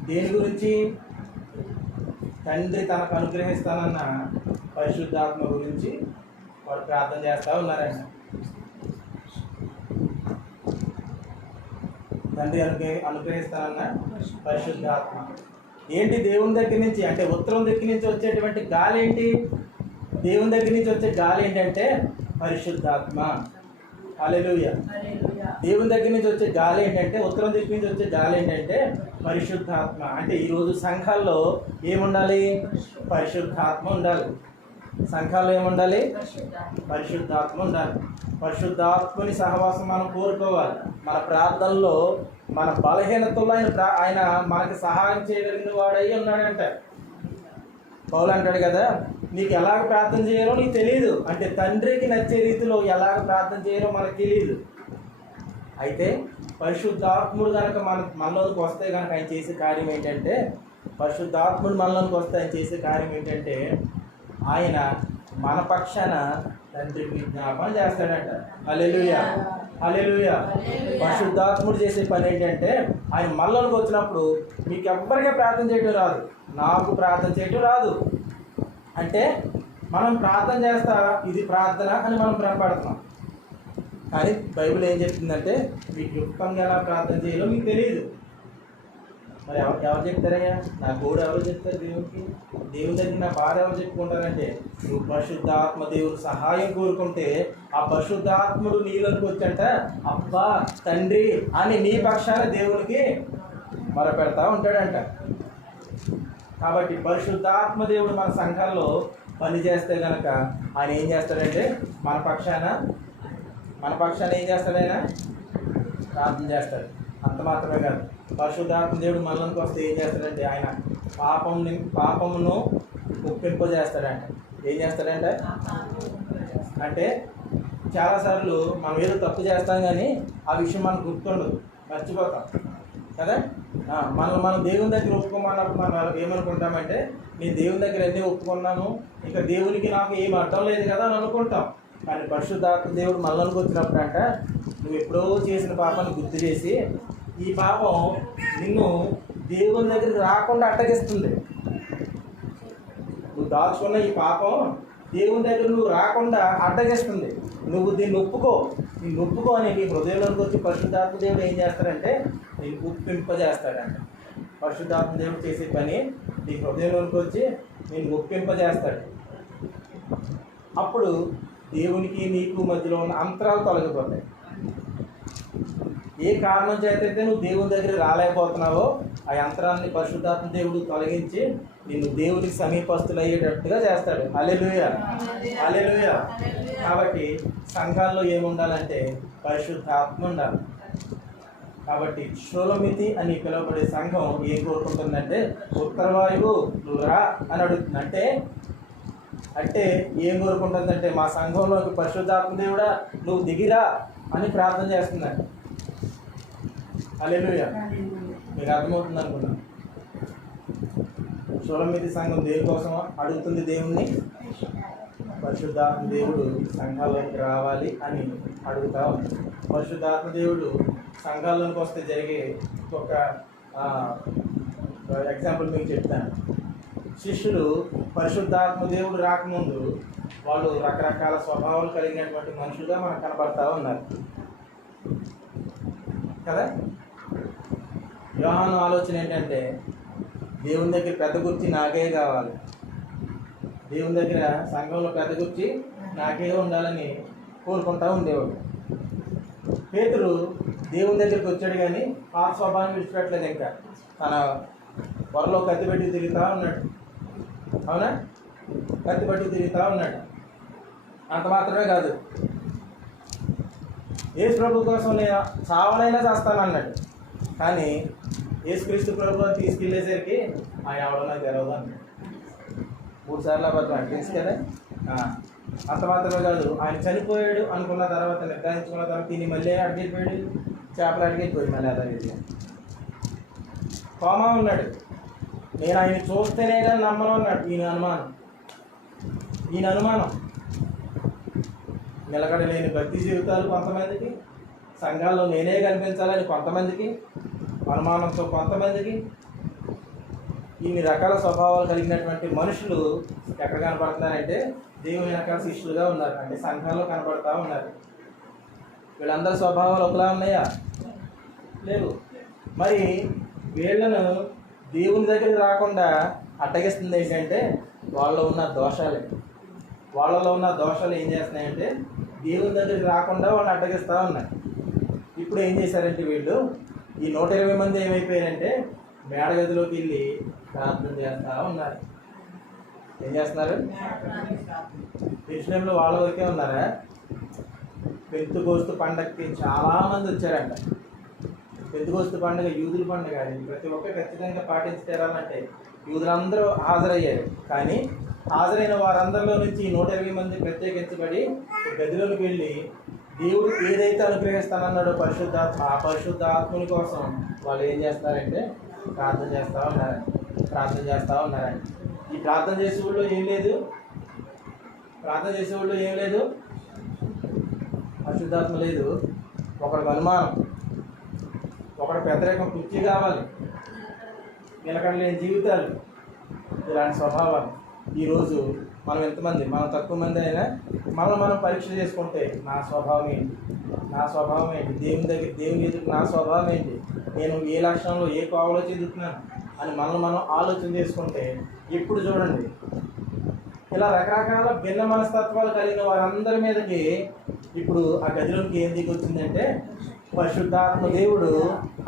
దేని గురించి? తండ్రి తనకు అనుగ్రహిస్తానన్న పరిశుద్ధాత్మ గురించి వాళ్ళు ప్రార్థన చేస్తూ ఉన్నారంట. తండ్రి అనుగ్రహిస్తానన్న పరిశుద్ధాత్మ ఏంటి? దేవుని దగ్గర నుంచి, అంటే ఉత్తరం దగ్గర నుంచి వచ్చేటువంటి గాలి ఏంటి? దేవుని దగ్గర నుంచి వచ్చే గాలి ఏంటంటే పరిశుద్ధాత్మ. హల్లెలూయా. దేవుని దగ్గర నుంచి వచ్చే గాలి ఏంటంటే, ఉత్తరం దగ్గర నుంచి వచ్చే గాలి ఏంటంటే పరిశుద్ధాత్మ. అంటే ఈరోజు సంఘాల్లో ఏముండాలి? పరిశుద్ధాత్మ ఉండాలి. సంఘాల్లో ఏముండాలి? పరిశుద్ధాత్మ ఉండాలి. పరిశుద్ధాత్మని సహవాసం మనం కోరుకోవాలి. మన ప్రార్థనలో మన బలహీనతల్లో ఆయన మనకి సహాయం చేయగలిగిన వాడై ఉన్నాడంట. పౌలు అంటాడు కదా, నీకు ఎలాగ ప్రార్థన చేయాలో నీకు తెలియదు. అంటే తండ్రికి నచ్చే రీతిలో ఎలాగ ప్రార్థన చేయాలో మనకు తెలియదు. అయితే పరిశుద్ధాత్ముడు కనుక మనలోకి వస్తే కనుక ఆయన చేసే కార్యం ఏంటంటే, పరిశుద్ధాత్ముడు మనలోకి వస్తే ఆయన చేసే కార్యం ఏంటంటే, ఆయన మన పక్షాన తండ్రికి విజ్ఞాపన చేస్తాడంట. హల్లెలూయా, హల్లెలూయా. పరిశుద్ధాత్ముడు చేసే పని ఏంటంటే, ఆయన మనలోకి వచ్చినప్పుడు మీకు ఎవ్వరికీ ప్రార్థన చేయడం రాదు, నాకు ప్రార్థన చేయడం రాదు. అంటే మనం ప్రార్థన చేస్తా, ఇది ప్రార్థన అని మనం భ్రమపడుతున్నాం. కానీ బైబిల్ ఏం చెప్తుందంటే, మీకు యుక్తంగా ఎలా ప్రార్థన చేయాలో మీకు తెలియదు. మరి ఎవరు చెప్తారయ్యా? నా గోడు ఎవరు చెప్తారు దేవునికి? దేవుని దగ్గర నా బాధ ఎవరు చెప్పుకుంటారంటే, నువ్వు పరిశుద్ధాత్మ దేవుడు సహాయం కోరుకుంటే ఆ పరిశుద్ధాత్ముడు నీలోకి వచ్చంట, అబ్బా తండ్రి అని నీ పక్షాన దేవునికి మొరపెడతా ఉంటాడంట. కాబట్టి పరిశుద్ధాత్మ దేవుడు మన సంఘాల్లో పనిచేస్తే కనుక ఆయన ఏం చేస్తాడంటే, మన పక్షాన ఏం చేస్తాడు? ఆయన ప్రార్థన చేస్తాడు. అంత మాత్రమే కాదు, పరిశుద్ధాత్మ దేవుడు మనలోకి వస్తే ఏం చేస్తాడంటే, ఆయన పాపమును ఒప్పింపజేస్తాడంట. ఏం చేస్తాడంటే, అంటే చాలాసార్లు మనం ఏదో తప్పు చేస్తాం, కానీ ఆ విషయం మనకు గుర్తుండదు, మర్చిపోతాం కదా. మనం దేవుని దగ్గర ఒప్పుకోమన్నప్పుడు మనం ఏమనుకుంటామంటే, నేను దేవుని దగ్గర అన్నీ ఒప్పుకున్నాను, ఇక దేవునికి నాకు ఏం అర్థం లేదు కదా అని అనుకుంటాం. కానీ పరిశుద్ధాత్మ దేవుడు మనలోకి వచ్చినప్పుడు అంట, నువ్వు ఎప్పుడో చేసిన పాపాన్ని గుర్తు చేసి, ఈ పాపం నిన్ను దేవుని దగ్గరికి రాకుండా అడ్డగిస్తుంది. నువ్వు దాచుకున్న ఈ పాపం దేవుని దగ్గర నువ్వు రాకుండా అడ్డగిస్తుంది. నువ్వు దీన్ని ఒప్పుకో అని నీ హృదయంలోకి వచ్చి పరిశుద్ధాత్మ దేవుడు ఏం చేస్తాడంటే, నీకు ఒప్పింపజేస్తాడంట. పరిశుద్ధాత్మ దేవుడు చేసే పని నీ హృదయంలోకి వచ్చి నేను ఒప్పింపజేస్తాడు. అప్పుడు దేవునికి నీకు మధ్యలో ఉన్న అంతరాలు తొలగిపోతాయి. ఏ కారణం చేతైతే నువ్వు దేవుని దగ్గర రాలేకపోతున్నావో ఆ యంత్రాన్ని పరిశుద్ధాత్మ దేవుడు తొలగించి నిన్ను దేవునికి సమీపస్తులయ్యేటట్టుగా చేస్తాడు. హల్లెలూయా, హల్లెలూయా. కాబట్టి సంఘాల్లో ఏముండాలంటే పరిశుద్ధాత్మ ఉండాలి. కాబట్టి షోలమితి అని పిలువబడే సంఘం ఏం కోరుకుంటుందంటే, ఉత్తరవాయువు నువ్వు రా అని అడుగుతుంది. అంటే ఏం కోరుకుంటుందంటే, మా సంఘంలోకి పరిశుద్ధాత్మ దేవుడా నువ్వు దిగిరా అని ప్రార్థన చేస్తున్నాడు. హల్లెలూయా. మీకు అర్థమవుతుంది అనుకున్నాను. షోలమితి సంఘం దేనికోసం అడుగుతుంది దేవుణ్ణి? పరిశుద్ధాత్మ దేవుడు సంఘాల్లోకి రావాలి అని అడుగుతా ఉంది. పరిశుద్ధాత్మ దేవుడు సంఘాల్లోకి వస్తే జరిగే ఒక ఎగ్జాంపుల్ మీకు చెప్తాను. శిష్యులు పరిశుద్ధాత్మ దేవుడు రాకముందు వాళ్ళు రకరకాల స్వభావాలు కలిగినటువంటి మనుషులుగా మనకు కనబడతా ఉన్నారు కదా. యోహాను ఆలోచన ఏంటంటే, దేవుని దగ్గర పెద్ద కుర్చీ నాకే కావాలి, దేవుని దగ్గర సంఘంలో పెద్ద కుర్చీ నాకే ఉండాలని కోరుకుంటూ ఉండేవాడు. పేతురు దేవుని దగ్గరికి వచ్చాడు, కానీ పాత స్వభావాన్ని విడిచిపెట్టలేదు. ఇంకా తన వరలో కత్తి పెట్టి తిరుగుతూ ఉన్నాడు. అవునా? కత్తి పట్టి తిరుగుతూ ఉన్నాడు. అంత మాత్రమే కాదు, యేసు ప్రభు కోసం నేను చావనైనా చేస్తానన్నాడు. కానీ యేసుక్రీస్తు ప్రభుని తీసుకెళ్ళేసరికి ఆ ఎవడో నాకు తెలవదు అన్నాడు. 3 సార్లు అబద్ధం తెలుసు కదా. అంత మాత్రమే కాదు, ఆయన చనిపోయాడు అనుకున్న తర్వాత, నిర్ధారించుకున్న తర్వాత తిని మళ్ళీ అడిగిపోయాడు, చేపలు అడిగిపోయాడు మళ్ళీ అదే విధంగా. కోమా ఉన్నాడు, నేను ఆయన చూస్తేనే కానీ నమ్మను అన్నాడు. ఈయన అనుమానం నిలకడలేని భక్తి జీవితాలు కొంతమందికి, సంఘాల్లో నేనే కనిపించాలని కొంతమందికి, అనుమానంతో కొంతమందికి, ఇన్ని రకాల స్వభావాలు కలిగినటువంటి మనుషులు ఎక్కడ కనపడుతున్నారంటే దేవుని వెనకాల శిష్యులుగా ఉన్నారు, అంటే సంఘాల్లో కనపడతా ఉన్నారు. వీళ్ళందరి స్వభావాలు ఒకలా ఉన్నాయా? లేవు. మరి వీళ్ళను దేవుని దగ్గరికి రాకుండా అడ్డగిస్తుంది ఏంటంటే వాళ్ళలో ఉన్న దోషాలే. వాళ్ళలో ఉన్న దోషాలు ఏం చేస్తున్నాయంటే దేవుని దగ్గరికి రాకుండా వాళ్ళని అడ్డగిస్తూ ఉన్నాయి. ఇప్పుడు ఏం చేశారంటే వీళ్ళు, ఈ 120 మంది ఏమైపోయారంటే మేడగదిలోకి వెళ్ళి ప్రార్థన చేస్తూ ఉన్నారు. ఏం చేస్తున్నారు? క్రిస్టియన్లు వాళ్ళ వరకే ఉన్నారా? పెంతుకోస్తు పండగకి చాలామంది వచ్చారంట. పెంతుకోస్తు పండుగ యూదుల పండుగ, అది ప్రతి ఒక్కరు ఖచ్చితంగా పాటించి తీరాలంటే యూదులందరూ హాజరయ్యారు. కానీ హాజరైన వారందరిలో నుంచి 120 మంది ప్రత్యేకించబడి గదిలోకి వెళ్ళి దేవుడు ఏదైతే అనుగ్రహిస్తానన్నాడో పరిశుద్ధాత్మ, ఆ పరిశుద్ధాత్మని కోసం వాళ్ళు ఏం చేస్తారంటే ప్రార్థన చేస్తూ ఉన్నారండి. ఈ ప్రార్థన చేసేవాళ్ళు ఏం లేదు, పరిశుద్ధాత్మ లేదు. ఒకరికి అనుమానం, ఒకటి పెద్దరికం, కుర్చీ కావాలి, నిలకడలేని జీవితాలు, ఇలాంటి స్వభావాలు. ఈరోజు మనం ఎంతమంది, మనం తక్కువ మంది అయినా మనం పరీక్ష చేసుకుంటే నా స్వభావం ఏంటి, దేవుని ఎదుటి నా స్వభావం ఏంటి, నేను ఏ లక్షణంలో ఏ కోవలో చెందుతున్నాను అని మనం ఆలోచన చేసుకుంటే, ఇప్పుడు చూడండి ఇలా రకరకాల భిన్న మనస్తత్వాలు కలిగిన వారందరి మీదకి ఇప్పుడు ఆ గదిలోకి ఏం దిగి వచ్చిందంటే పరిశుద్ధాత్మ దేవుడు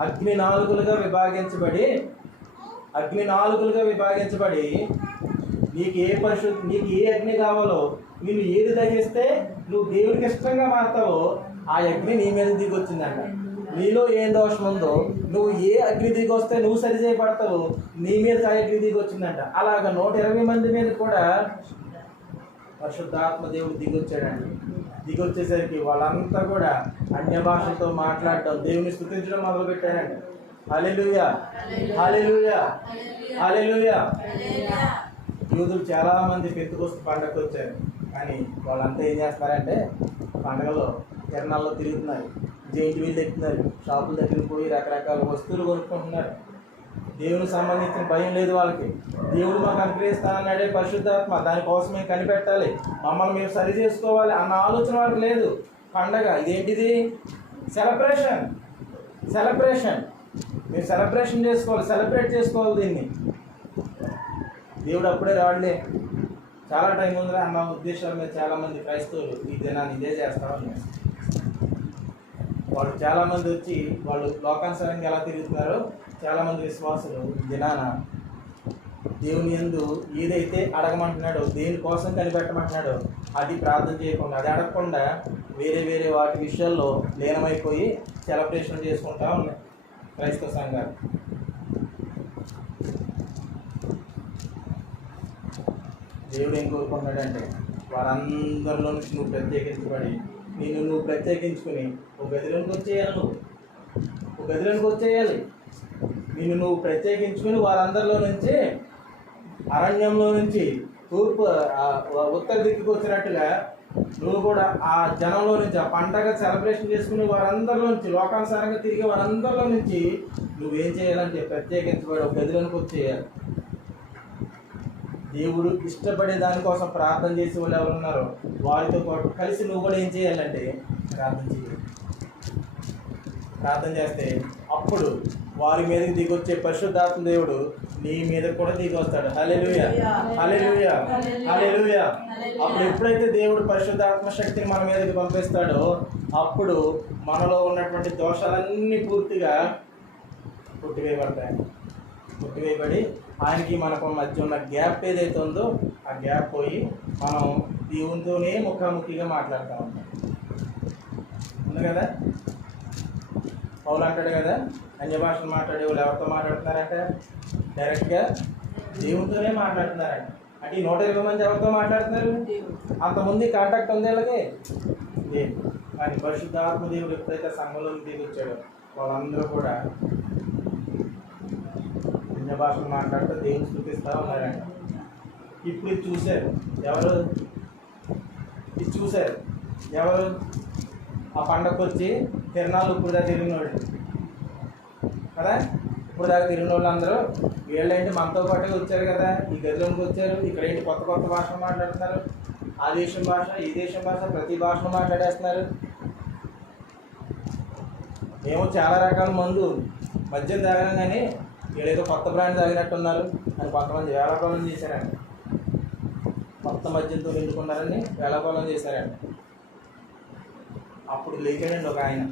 అగ్ని నాలుగులుగా విభాగించబడి నీకు ఏ అగ్ని కావాలో, నిన్ను ఏది తగిస్తే నువ్వు దేవుడికి ఇష్టంగా మారుతావో ఆ అగ్ని నీ మీద దిగి వచ్చిందంట. నీలో ఏం దోషం ఉందో, నువ్వు ఏ అగ్ని దిగి వస్తే నువ్వు సరి చేయబడతావు, నీ మీద ఆ అగ్ని దిగి వచ్చిందంట. అలాగా 120 మంది మీద కూడా పరిశుద్ధాత్మ దేవుడు దిగి వచ్చేసరికి వాళ్ళంతా కూడా అన్య భాషలతో మాట్లాడటం, దేవుని స్తుతించడం మొదలుపెట్టారంట. హల్లెలూయా, హల్లెలూయా, హల్లెలూయా. యూదులు చాలామంది పెంతుకొస్తు పండగకు వచ్చారు. కానీ వాళ్ళంతా ఏం చేస్తారంటే పండగలో తిరణాల్లో తిరుగుతున్నారు, జైంట్ వీళ్ళు ఎక్కుతున్నారు, షాపుల దగ్గరికి పోయి రకరకాల వస్తువులు కొనుక్కుంటున్నారు. దేవునికి సంబంధించిన భయం లేదు వాళ్ళకి. దేవుడు మాకు అనుగ్రహిస్తానన్నాడే పరిశుద్ధాత్మ, దానికోసం మేము కనిపెట్టాలి, మమ్మల్ని మేము సరి చేసుకోవాలి అన్న ఆలోచన వాళ్ళకి లేదు. పండగ ఇదేంటిది? సెలబ్రేషన్. మీరు సెలబ్రేట్ చేసుకోవాలి దీన్ని. దేవుడు అప్పుడే రావట్లే, చాలా టైం ఉందిరా అన్న ఉద్దేశాల మీద చాలామంది క్రైస్తవులు ఈ దినాన్ని ఇదే చేస్తామని వాళ్ళు చాలామంది వచ్చి వాళ్ళు లోకానుసారంగా ఎలా తిరుగుతున్నారో చాలామంది విశ్వాసులు దినాన దేవుని యందు ఏదైతే అడగమంటున్నాడో, దేనికోసం కనిపెట్టమంటున్నాడో అది ప్రార్థన చేయకుండా, అది అడగకుండా వేరే వాటి విషయాల్లో లీనమైపోయి సెలబ్రేషన్ చేసుకుంటూ ఉన్నాయి క్రైస్తవ సంఘాలు. దేవుడు ఏం కోరుకుంటున్నాడంటే వారందరిలో నుంచి నువ్వు ప్రత్యేకించబడి నువ్వు ప్రత్యేకించుకుని ఒక గదిలోనికి వచ్చేయాలి. నువ్వు ప్రత్యేకించుకుని వారందరిలో నుంచి అరణ్యంలో నుంచి ఉత్తర దిక్కుకు వచ్చినట్టుగా నువ్వు కూడా ఆ జనంలో నుంచి, ఆ పండగ సెలబ్రేషన్ చేసుకుని వారందరిలో నుంచి, లోకానుసారంగా తిరిగి వారందరిలో నుంచి నువ్వేం చేయాలంటే ప్రత్యేకించబడి ఒక గదిలోనికి వచ్చేయాలి. దేవుడు ఇష్టపడే దానికోసం ప్రార్థన చేసే వాళ్ళు ఎవరు ఉన్నారో వారితో పాటు కలిసి నువ్వు కూడా ఏం చేయాలంటే ప్రార్థన చేస్తే అప్పుడు వారి మీదకి దిగొచ్చే పరిశుద్ధాత్మ దేవుడు నీ మీద కూడా దిగి వస్తాడు. హల్లెలూయా, హల్లెలూయా, హల్లెలూయా. అప్పుడు ఎప్పుడైతే దేవుడు పరిశుద్ధాత్మ శక్తిని మన మీదకి పంపిస్తాడో అప్పుడు మనలో ఉన్నటువంటి దోషాలన్నీ పూర్తిగా కొట్టివేయబడతాయి. కొట్టివేయబడి ఆయనకి మనకు మధ్య ఉన్న గ్యాప్ ఏదైతే ఉందో ఆ గ్యాప్ పోయి మనం దేవునితోనే ముఖాముఖిగా మాట్లాడుతూ ఉంటాం. ఉంది కదా, పౌలు అంటాడు కదా, అన్య భాషలు మాట్లాడే వాళ్ళు ఎవరితో మాట్లాడుతున్నారంట? డైరెక్ట్గా దేవునితోనే మాట్లాడుతున్నారంట. అంటే ఈ 120 మంది ఎవరితో మాట్లాడుతున్నారు? అంతమంది కాంటాక్ట్ ఉంది వాళ్ళకి లేదు. కానీ పరిశుద్ధాత్మ దేవుడు ఎప్పుడైతే సంఘంలోకి దిగి వచ్చాడో వాళ్ళందరూ కూడా అన్య భాషలు మాట్లాడుతూ దేవుని స్తుతిస్తూ ఉన్నారంట. ఇప్పుడు ఇది చూశారు ఎవరు? ఇది చూశారు ఎవరు? ఆ పండగకు వచ్చి తిరణాలు ఇప్పుడు దాకా తిరిగిన వాళ్ళు కదా. ఇప్పుడు దాకా తిరిగిన వాళ్ళు అందరూ వీళ్ళేంటి మనతో పాటుగా వచ్చారు కదా, ఈ గదిలోకి వచ్చారు. ఇక్కడ ఏంటి కొత్త కొత్త భాషలు మాట్లాడుతున్నారు. ఆ దేశం భాష, ఈ దేశం భాష, ప్రతి భాషను మాట్లాడేస్తున్నారు. ఏమో చాలా రకాల మందు మద్యం తాగగానే వీళ్ళేదో కొత్త బ్రాండ్ తాగినట్టున్నారు అని కొంతమంది వేళాకోళం చేశారండి. కొత్త మద్యంతో నిండుకున్నారని వేళాకోళం చేశారండి. అప్పుడు లేచాడండి ఒక ఆయన.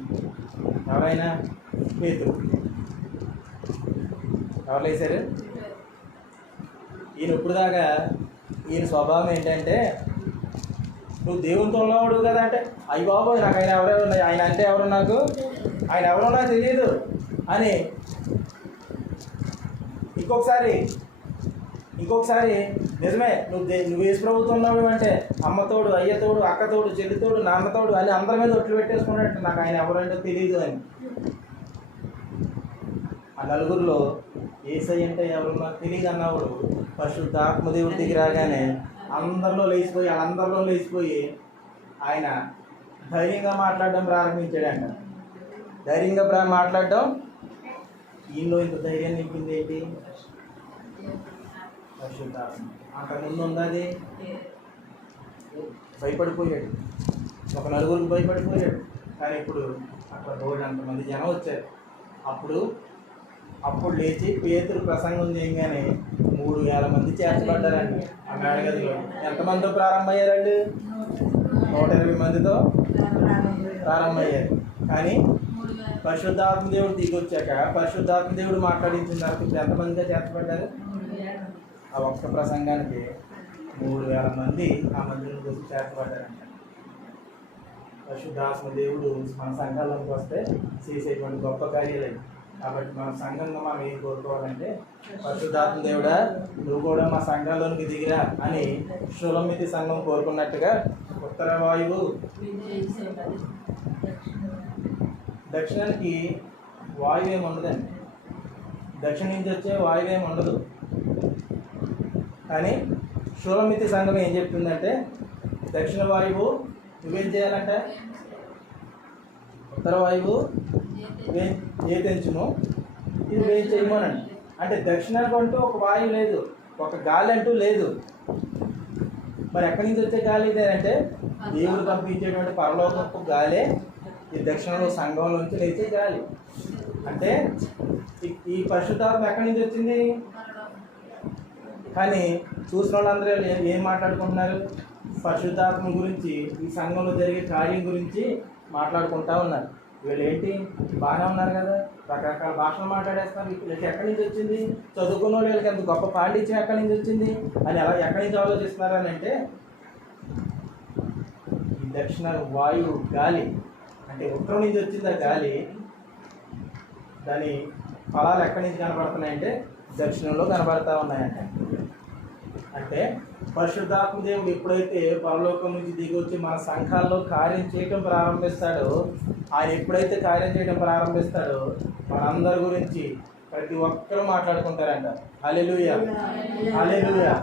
ఎవరైనా? పేతురు. ఎవరు లేచారు? ఈయన ఇప్పుడు దాకా ఈయన స్వభావం ఏంటంటే, నువ్వు దేవునితో ఉన్నవాడు కదా అంటే, అయ్యి బాబోయ్ నాకు ఆయన ఎవరెవరు, ఆయన అంటే ఎవరు, నాకు ఆయన ఎవరో నాకు తెలియదు అని. ఇంకొకసారి నిజమే నువ్వు యేసు ప్రభువుతో ఉన్నావు అంటే అమ్మతోడు, అయ్యతోడు, అక్కతోడు, చెల్లితోడు, నాన్నతోడు అని అందరి మీద ఒట్లు పెట్టేసుకున్నట్టు నాకు ఆయన ఎవరంటే తెలియదు అని. ఆ నలుగురిలో యేసయ్య అంటే ఎవరు నాకు తెలియదు అన్నవాడు పరిశుద్ధాత్మ దేవుడి దగ్గర రాగానే వాళ్ళందరిలో లేచిపోయి ఆయన ధైర్యంగా మాట్లాడడం ప్రారంభించాడంట. ధైర్యంగా మాట్లాడడం ఈయనలో ఇంత ధైర్యం నింపింది ఏంటి? పరిశుద్ధాత్మ. అంతకుముందు ఉంది అది భయపడిపోయాడు, ఒక నలుగురికి భయపడిపోయాడు. కానీ ఇప్పుడు అక్కడ రోడ్డు అంతమంది జనం వచ్చారు. అప్పుడు లేచి పేతురు ప్రసంగం చేయగానే 3000 మంది చేర్చబడ్డారండి ఆ మేడగదిలో. ఎంతమందితో ప్రారంభమయ్యారండి? 120 మందితో ప్రారంభమయ్యారు. కానీ పరిశుద్ధాత్మ దేవుడు దిగొచ్చాక పరిశుద్ధాత్మ దేవుడు మాట్లాడించిన తర్వాత ఇప్పుడు ఎంతమందిగా చేర్చబడ్డారు? ఆ ఒక్క ప్రసంగానికి 3000 మంది ఆ మందిని చూసి చేర్చబడ్డారంట. పరిశుద్ధాత్మ దేవుడు మన సంఘాల్లోకి వస్తే చేసేటువంటి గొప్ప కార్యాలు. కాబట్టి మన సంఘంగా మనం ఏం కోరుకోవాలంటే, పరిశుద్ధాత్మ దేవుడా నువ్వు కూడా మా సంఘంలోనికి దిగిరా అని షులమితి సంఘం కోరుకున్నట్టుగా ఉత్తర వాయువు దక్షిణానికి వాయువు ఏమి ఉండదండి. దక్షిణ నుంచి వచ్చే వాయువు ఏమి ఉండదు. కానీ షులమితి సంఘం ఏం చెప్తుందంటే, దక్షిణ వాయువు నువ్వేం చేయాలంట, ఉత్తర వాయువు ఏ తెంచును ఇది వేం చేయమోనండి. అంటే దక్షిణానికి అంటూ ఒక వాయువు లేదు, ఒక గాలి అంటూ లేదు. మరి ఎక్కడి నుంచి వచ్చే గాలి ఇదేనంటే దేవుడు పంపించేటువంటి పరలోకపు గాలే ఈ దక్షిణంలో సంఘంలో నుంచి లేచే గాలి. అంటే ఈ పరిశుద్ధాత్మ ఎక్కడి నుంచి వచ్చింది? కానీ చూసిన వాళ్ళందరూ ఏం మాట్లాడుకుంటున్నారు? పరిశుద్ధాత్మ గురించి, ఈ సంఘంలో జరిగే కార్యం గురించి మాట్లాడుకుంటా ఉన్నారు. వీళ్ళు ఏంటి బాగానే ఉన్నారు కదా, రకరకాల భాషలు మాట్లాడేస్తున్నారు. వీళ్ళకి ఎక్కడి నుంచి వచ్చింది? చదువుకున్న వీళ్ళకి ఎంత గొప్ప పాండిత్యం ఎక్కడి నుంచి వచ్చింది అని ఎక్కడి నుంచి ఆలోచిస్తున్నారు అని అంటే, ఈ దక్షిణ వాయువు గాలి అంటే ఉత్తరం నుంచి వచ్చింది. ఆ గాలి దాని ఫలాలు ఎక్కడి నుంచి కనబడుతున్నాయంటే దక్షిణంలో కనబడతా ఉన్నాయంట. అంటే పరిశుద్ధాత్మ దేవుడు ఎప్పుడైతే పరలోకం నుంచి దిగి వచ్చి మన సంఘాల్లో కార్యం చేయడం ప్రారంభిస్తాడో, ఆయన ఎప్పుడైతే కార్యం చేయడం ప్రారంభిస్తాడో మనందరి గురించి ప్రతి ఒక్కరూ మాట్లాడుకుంటారంట. హల్లెలూయా, హల్లెలూయా.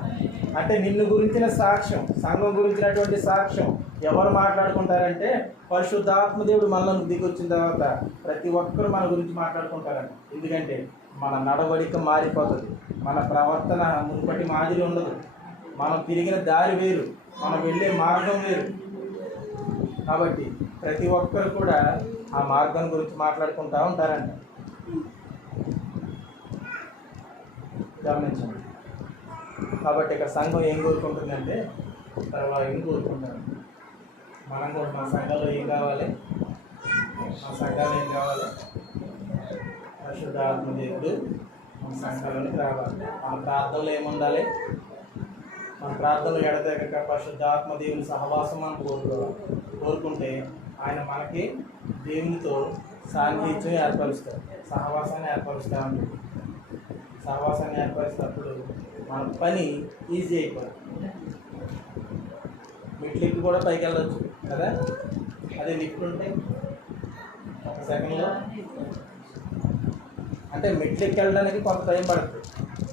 అంటే నిన్ను గురించిన సాక్ష్యం, సంఘం గురించినటువంటి సాక్ష్యం ఎవరు మాట్లాడుకుంటారంటే, పరిశుద్ధాత్మ దేవుడు మనలోకి దిగి వచ్చిన తర్వాత ప్రతి ఒక్కరూ మన గురించి మాట్లాడుకుంటారంట. ఎందుకంటే మన నడవడిక మారిపోతుంది, మన ప్రవర్తన మునుపటి మాదిరి ఉండదు, మనం తిరిగిన దారి వేరు, మనం వెళ్ళే మార్గం వేరు. కాబట్టి ప్రతి ఒక్కరు కూడా ఆ మార్గం గురించి మాట్లాడుకుంటూ ఉంటారంట. గమనించండి. కాబట్టి ఇక్కడ సంఘం ఏం కోరుకుంటుందంటే తర్వాత ఏం కోరుకుంటారు? మనం కూడా మా సంఘంలో ఏం కావాలి? మా సంఘాలు ఏం కావాలి? పరిశుద్ధాత్మ దేవుడు మన సంఘాల్లోనికి రావాలి. మన ప్రార్థనలు ఏముండాలి? మన ప్రార్థనలు ఎడతెగక పరిశుద్ధాత్మ దేవుని సహవాసం మనం కోరుకుంటే ఆయన మనకి దేవునితో సాన్నిహిత్యం ఏర్పరుస్తారు, సహవాసాన్ని ఏర్పరుస్తూ ఉంటుంది. సహవాసాన్ని ఏర్పరిచినప్పుడు మన పని ఈజీ అయిపోతుంది. మెట్లెక్కి కూడా పైకి వెళ్ళొచ్చు కదా. అదే లిఫ్ట్ ఉంటే ఒక సెకండ్లో, అంటే మెట్లెక్కి వెళ్ళడానికి కొంత టైం పడుతుంది,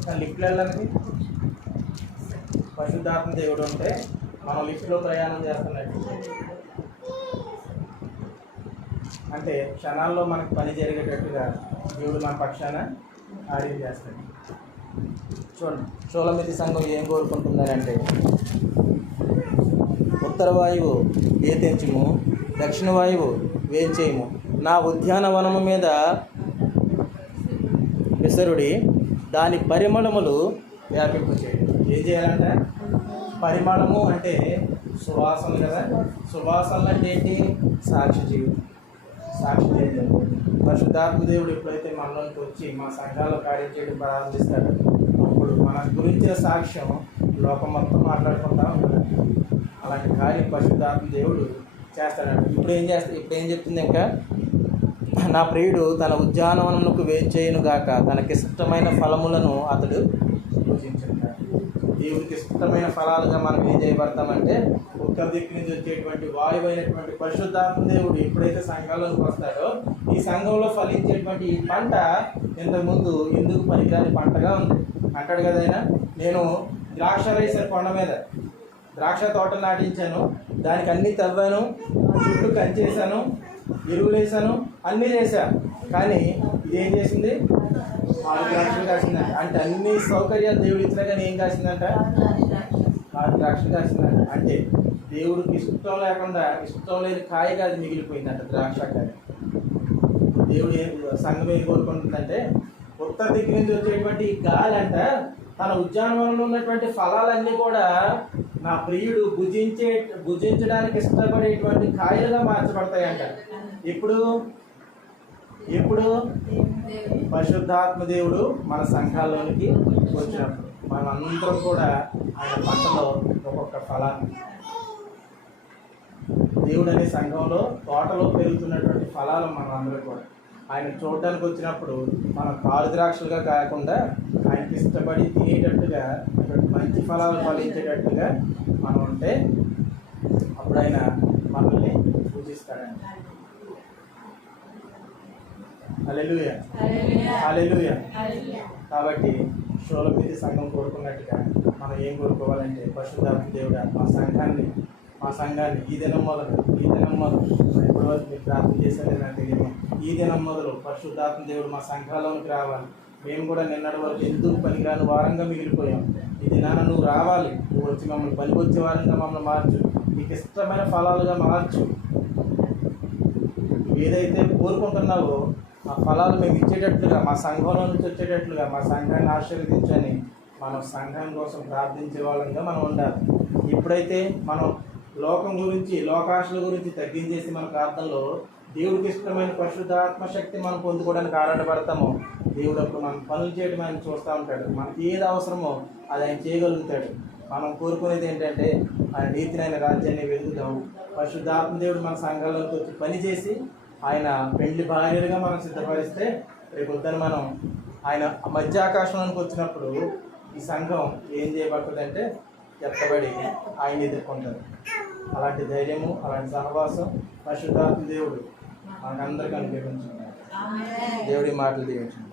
కానీ లిఫ్ట్లో వెళ్ళడానికి పరిశుద్ధాత్మ దేవుడు ఉంటే మనం లిఫ్ట్లో ప్రయాణం చేస్తున్నట్టు. అంటే క్షణాల్లో మనకు పని జరిగేటట్టుగా దేవుడు మన పక్షాన కార్యం చేస్తాడు. చూడండి, షూలమితి సంఘం ఏం కోరుకుంటుందని అంటే, ఉత్తర వాయువు వేతెంచుము, దక్షిణ వాయువు వేంచేయము, నా ఉద్యానవనము మీద విసరుడి, దాని పరిమళములు వ్యాపింపచేయండి. ఏం చేయాలంట? పరిమళము అంటే సువాసన కదా. సువాసనలు అంటే ఏంటి? సాక్షి జీవితం, సాక్షి జీవితం. పరిశుద్ధాత్మ దేవుడు ఎప్పుడైతే మనలోకి వచ్చి మన సంఘాల్లో కార్యం చేయడం ప్రారంభిస్తాడో అప్పుడు మన గురించిన సాక్ష్యం లోకం మొత్తం మాట్లాడుకుంటా ఉంటుంది. అలాంటి కార్యం పరిశుద్ధాత్మ దేవుడు చేస్తాడు. ఇప్పుడు ఏం చెప్తుంది ఇంకా? నా ప్రియుడు తన ఉద్యానవనమునకు వేంచేయును గాక, తనకి ఇష్టమైన ఫలములను అతడు పూజించును. దేవుడికి ఇష్టమైన ఫలాలుగా మనం ఏం చేయబడతామంటే, ఉత్తర దిక్కు నుంచి వచ్చేటువంటి వాయువైనటువంటి పరిశుద్ధాత్మ దేవుడు ఎప్పుడైతే సంఘంలోకి వస్తాడో ఈ సంఘంలో ఫలించేటువంటి ఈ పంట ఇంతకుముందు ఎందుకు పనికిరాని పంటగా ఉంది అంటాడు కదా ఆయన. నేను ద్రాక్ష వేసాను, కొండ మీద ద్రాక్ష తోట నాటించాను, దానికి అన్నీ తవ్వాను, చుట్టూ కంచేసాను, ఎరువులు వేసాను, అన్నీ చేశాను, కానీ ఇదేం చేసింది? 6 ద్రాక్షలు కాసిందంట. అంటే అన్ని సౌకర్యాలు దేవుడు ఇచ్చినా కానీ ఏం కాసిందంట? 6 ద్రాక్షలు కాసిందంట. అంటే దేవుడికి ఇష్టం లేకుండా, ఇష్టం లేని కాయగా అది మిగిలిపోయిందంట, ద్రాక్ష కాయ. దేవుడు సంఘం ఏం కోరుకుంటుందంటే, ఉత్తర దిక్కు నుంచి వచ్చేటువంటి గాలి అంట తన ఉద్యానవనంలో ఉన్నటువంటి ఫలాలన్నీ కూడా నా ప్రియుడు భుజించడానికి ఇష్టపడేటువంటి కాయలుగా మార్చబడతాయంట. ఎప్పుడు పరిశుద్ధాత్మ దేవుడు మన సంఘాల్లోనికి వచ్చినప్పుడు మనందరం కూడా ఆయన పంటలో ఒక్కొక్క ఫలాన్ని, దేవుడు అనే సంఘంలో తోటలో పెరుగుతున్నటువంటి ఫలాలు మనం అందరూ కూడా ఆయన చూడడానికి వచ్చినప్పుడు మనం కారు ద్రాక్షలుగా కాకుండా ఆయనకి ఇష్టపడి తినేటట్టుగా మంచి ఫలాలు ఫలించేటట్టుగా మనం ఉంటే అప్పుడు ఆయన మనల్ని పూజిస్తాడండి. హల్లెలూయా, హల్లెలూయా. కాబట్టి షూలమితి సంఘం కోరుకున్నట్టుగా మనం ఏం కోరుకోవాలంటే, పరిశుద్ధాత్మ దేవుడా మా సంఘాన్ని ఈ దినం మొదలు ఇప్పటి వరకు మీరు ప్రార్థన చేశారని నాకు తెలియదు. ఈ దినం మొదలు పరిశుద్ధాత్మ దేవుడు మా సంఘాల్లోనికి రావాలి. మేము కూడా నిన్నటి వరకు ఎందుకు పనికిరాని వారంగా మిగిలిపోయాం. ఈ దినాన నువ్వు రావాలి, నువ్వు వచ్చి మమ్మల్ని పనికొచ్చే వారంగా మమ్మల్ని మార్చు, నీకు ఇష్టమైన ఫలాలుగా మార్చు. ఏదైతే కోరుకుంటున్నావో ఆ ఫలాలు మేము ఇచ్చేటట్లుగా, మా సంఘంలో నుంచి వచ్చేటట్లుగా మా సంఘాన్ని ఆశీర్వదించని మనం సంఘం కోసం ప్రార్థించే వాళ్ళంగా మనం ఉండాలి. ఎప్పుడైతే మనం లోకం గురించి, లోకాశల గురించి తగ్గించేసి మన ప్రార్థనలో దేవుడికి ఇష్టమైన పరిశుద్ధాత్మ శక్తి మనం పొందుకోవడానికి ఆరాటపడతామో దేవుడు అప్పుడు మనం పనులు చేయడం ఆయన చూస్తూ ఉంటాడు. మనకి ఏది అవసరమో అది ఆయన చేయగలుగుతాడు. మనం కోరుకునేది ఏంటంటే ఆయన నీతిని, ఆయన రాజ్యాన్ని వెతుకుతాం. పరిశుద్ధాత్మ దేవుడు మన సంఘాల్లోకి వచ్చి పనిచేసి ఆయన పెండ్లి భార్యలుగా మనం సిద్ధపరిస్తే రేపు వద్దని మనం ఆయన మధ్య ఆకాశంలోకి వచ్చినప్పుడు ఈ సంఘం ఏం చేయబడుతుందంటే ఎత్తబడి ఆయన ఎదుర్కొంటారు. అలాంటి ధైర్యము, అలాంటి సహవాసం పరిశుద్ధాత్మ దేవుడు మనకందరికీ అనుగ్రహించుకున్నాడు. దేవుడి మాటలు దీవించండి.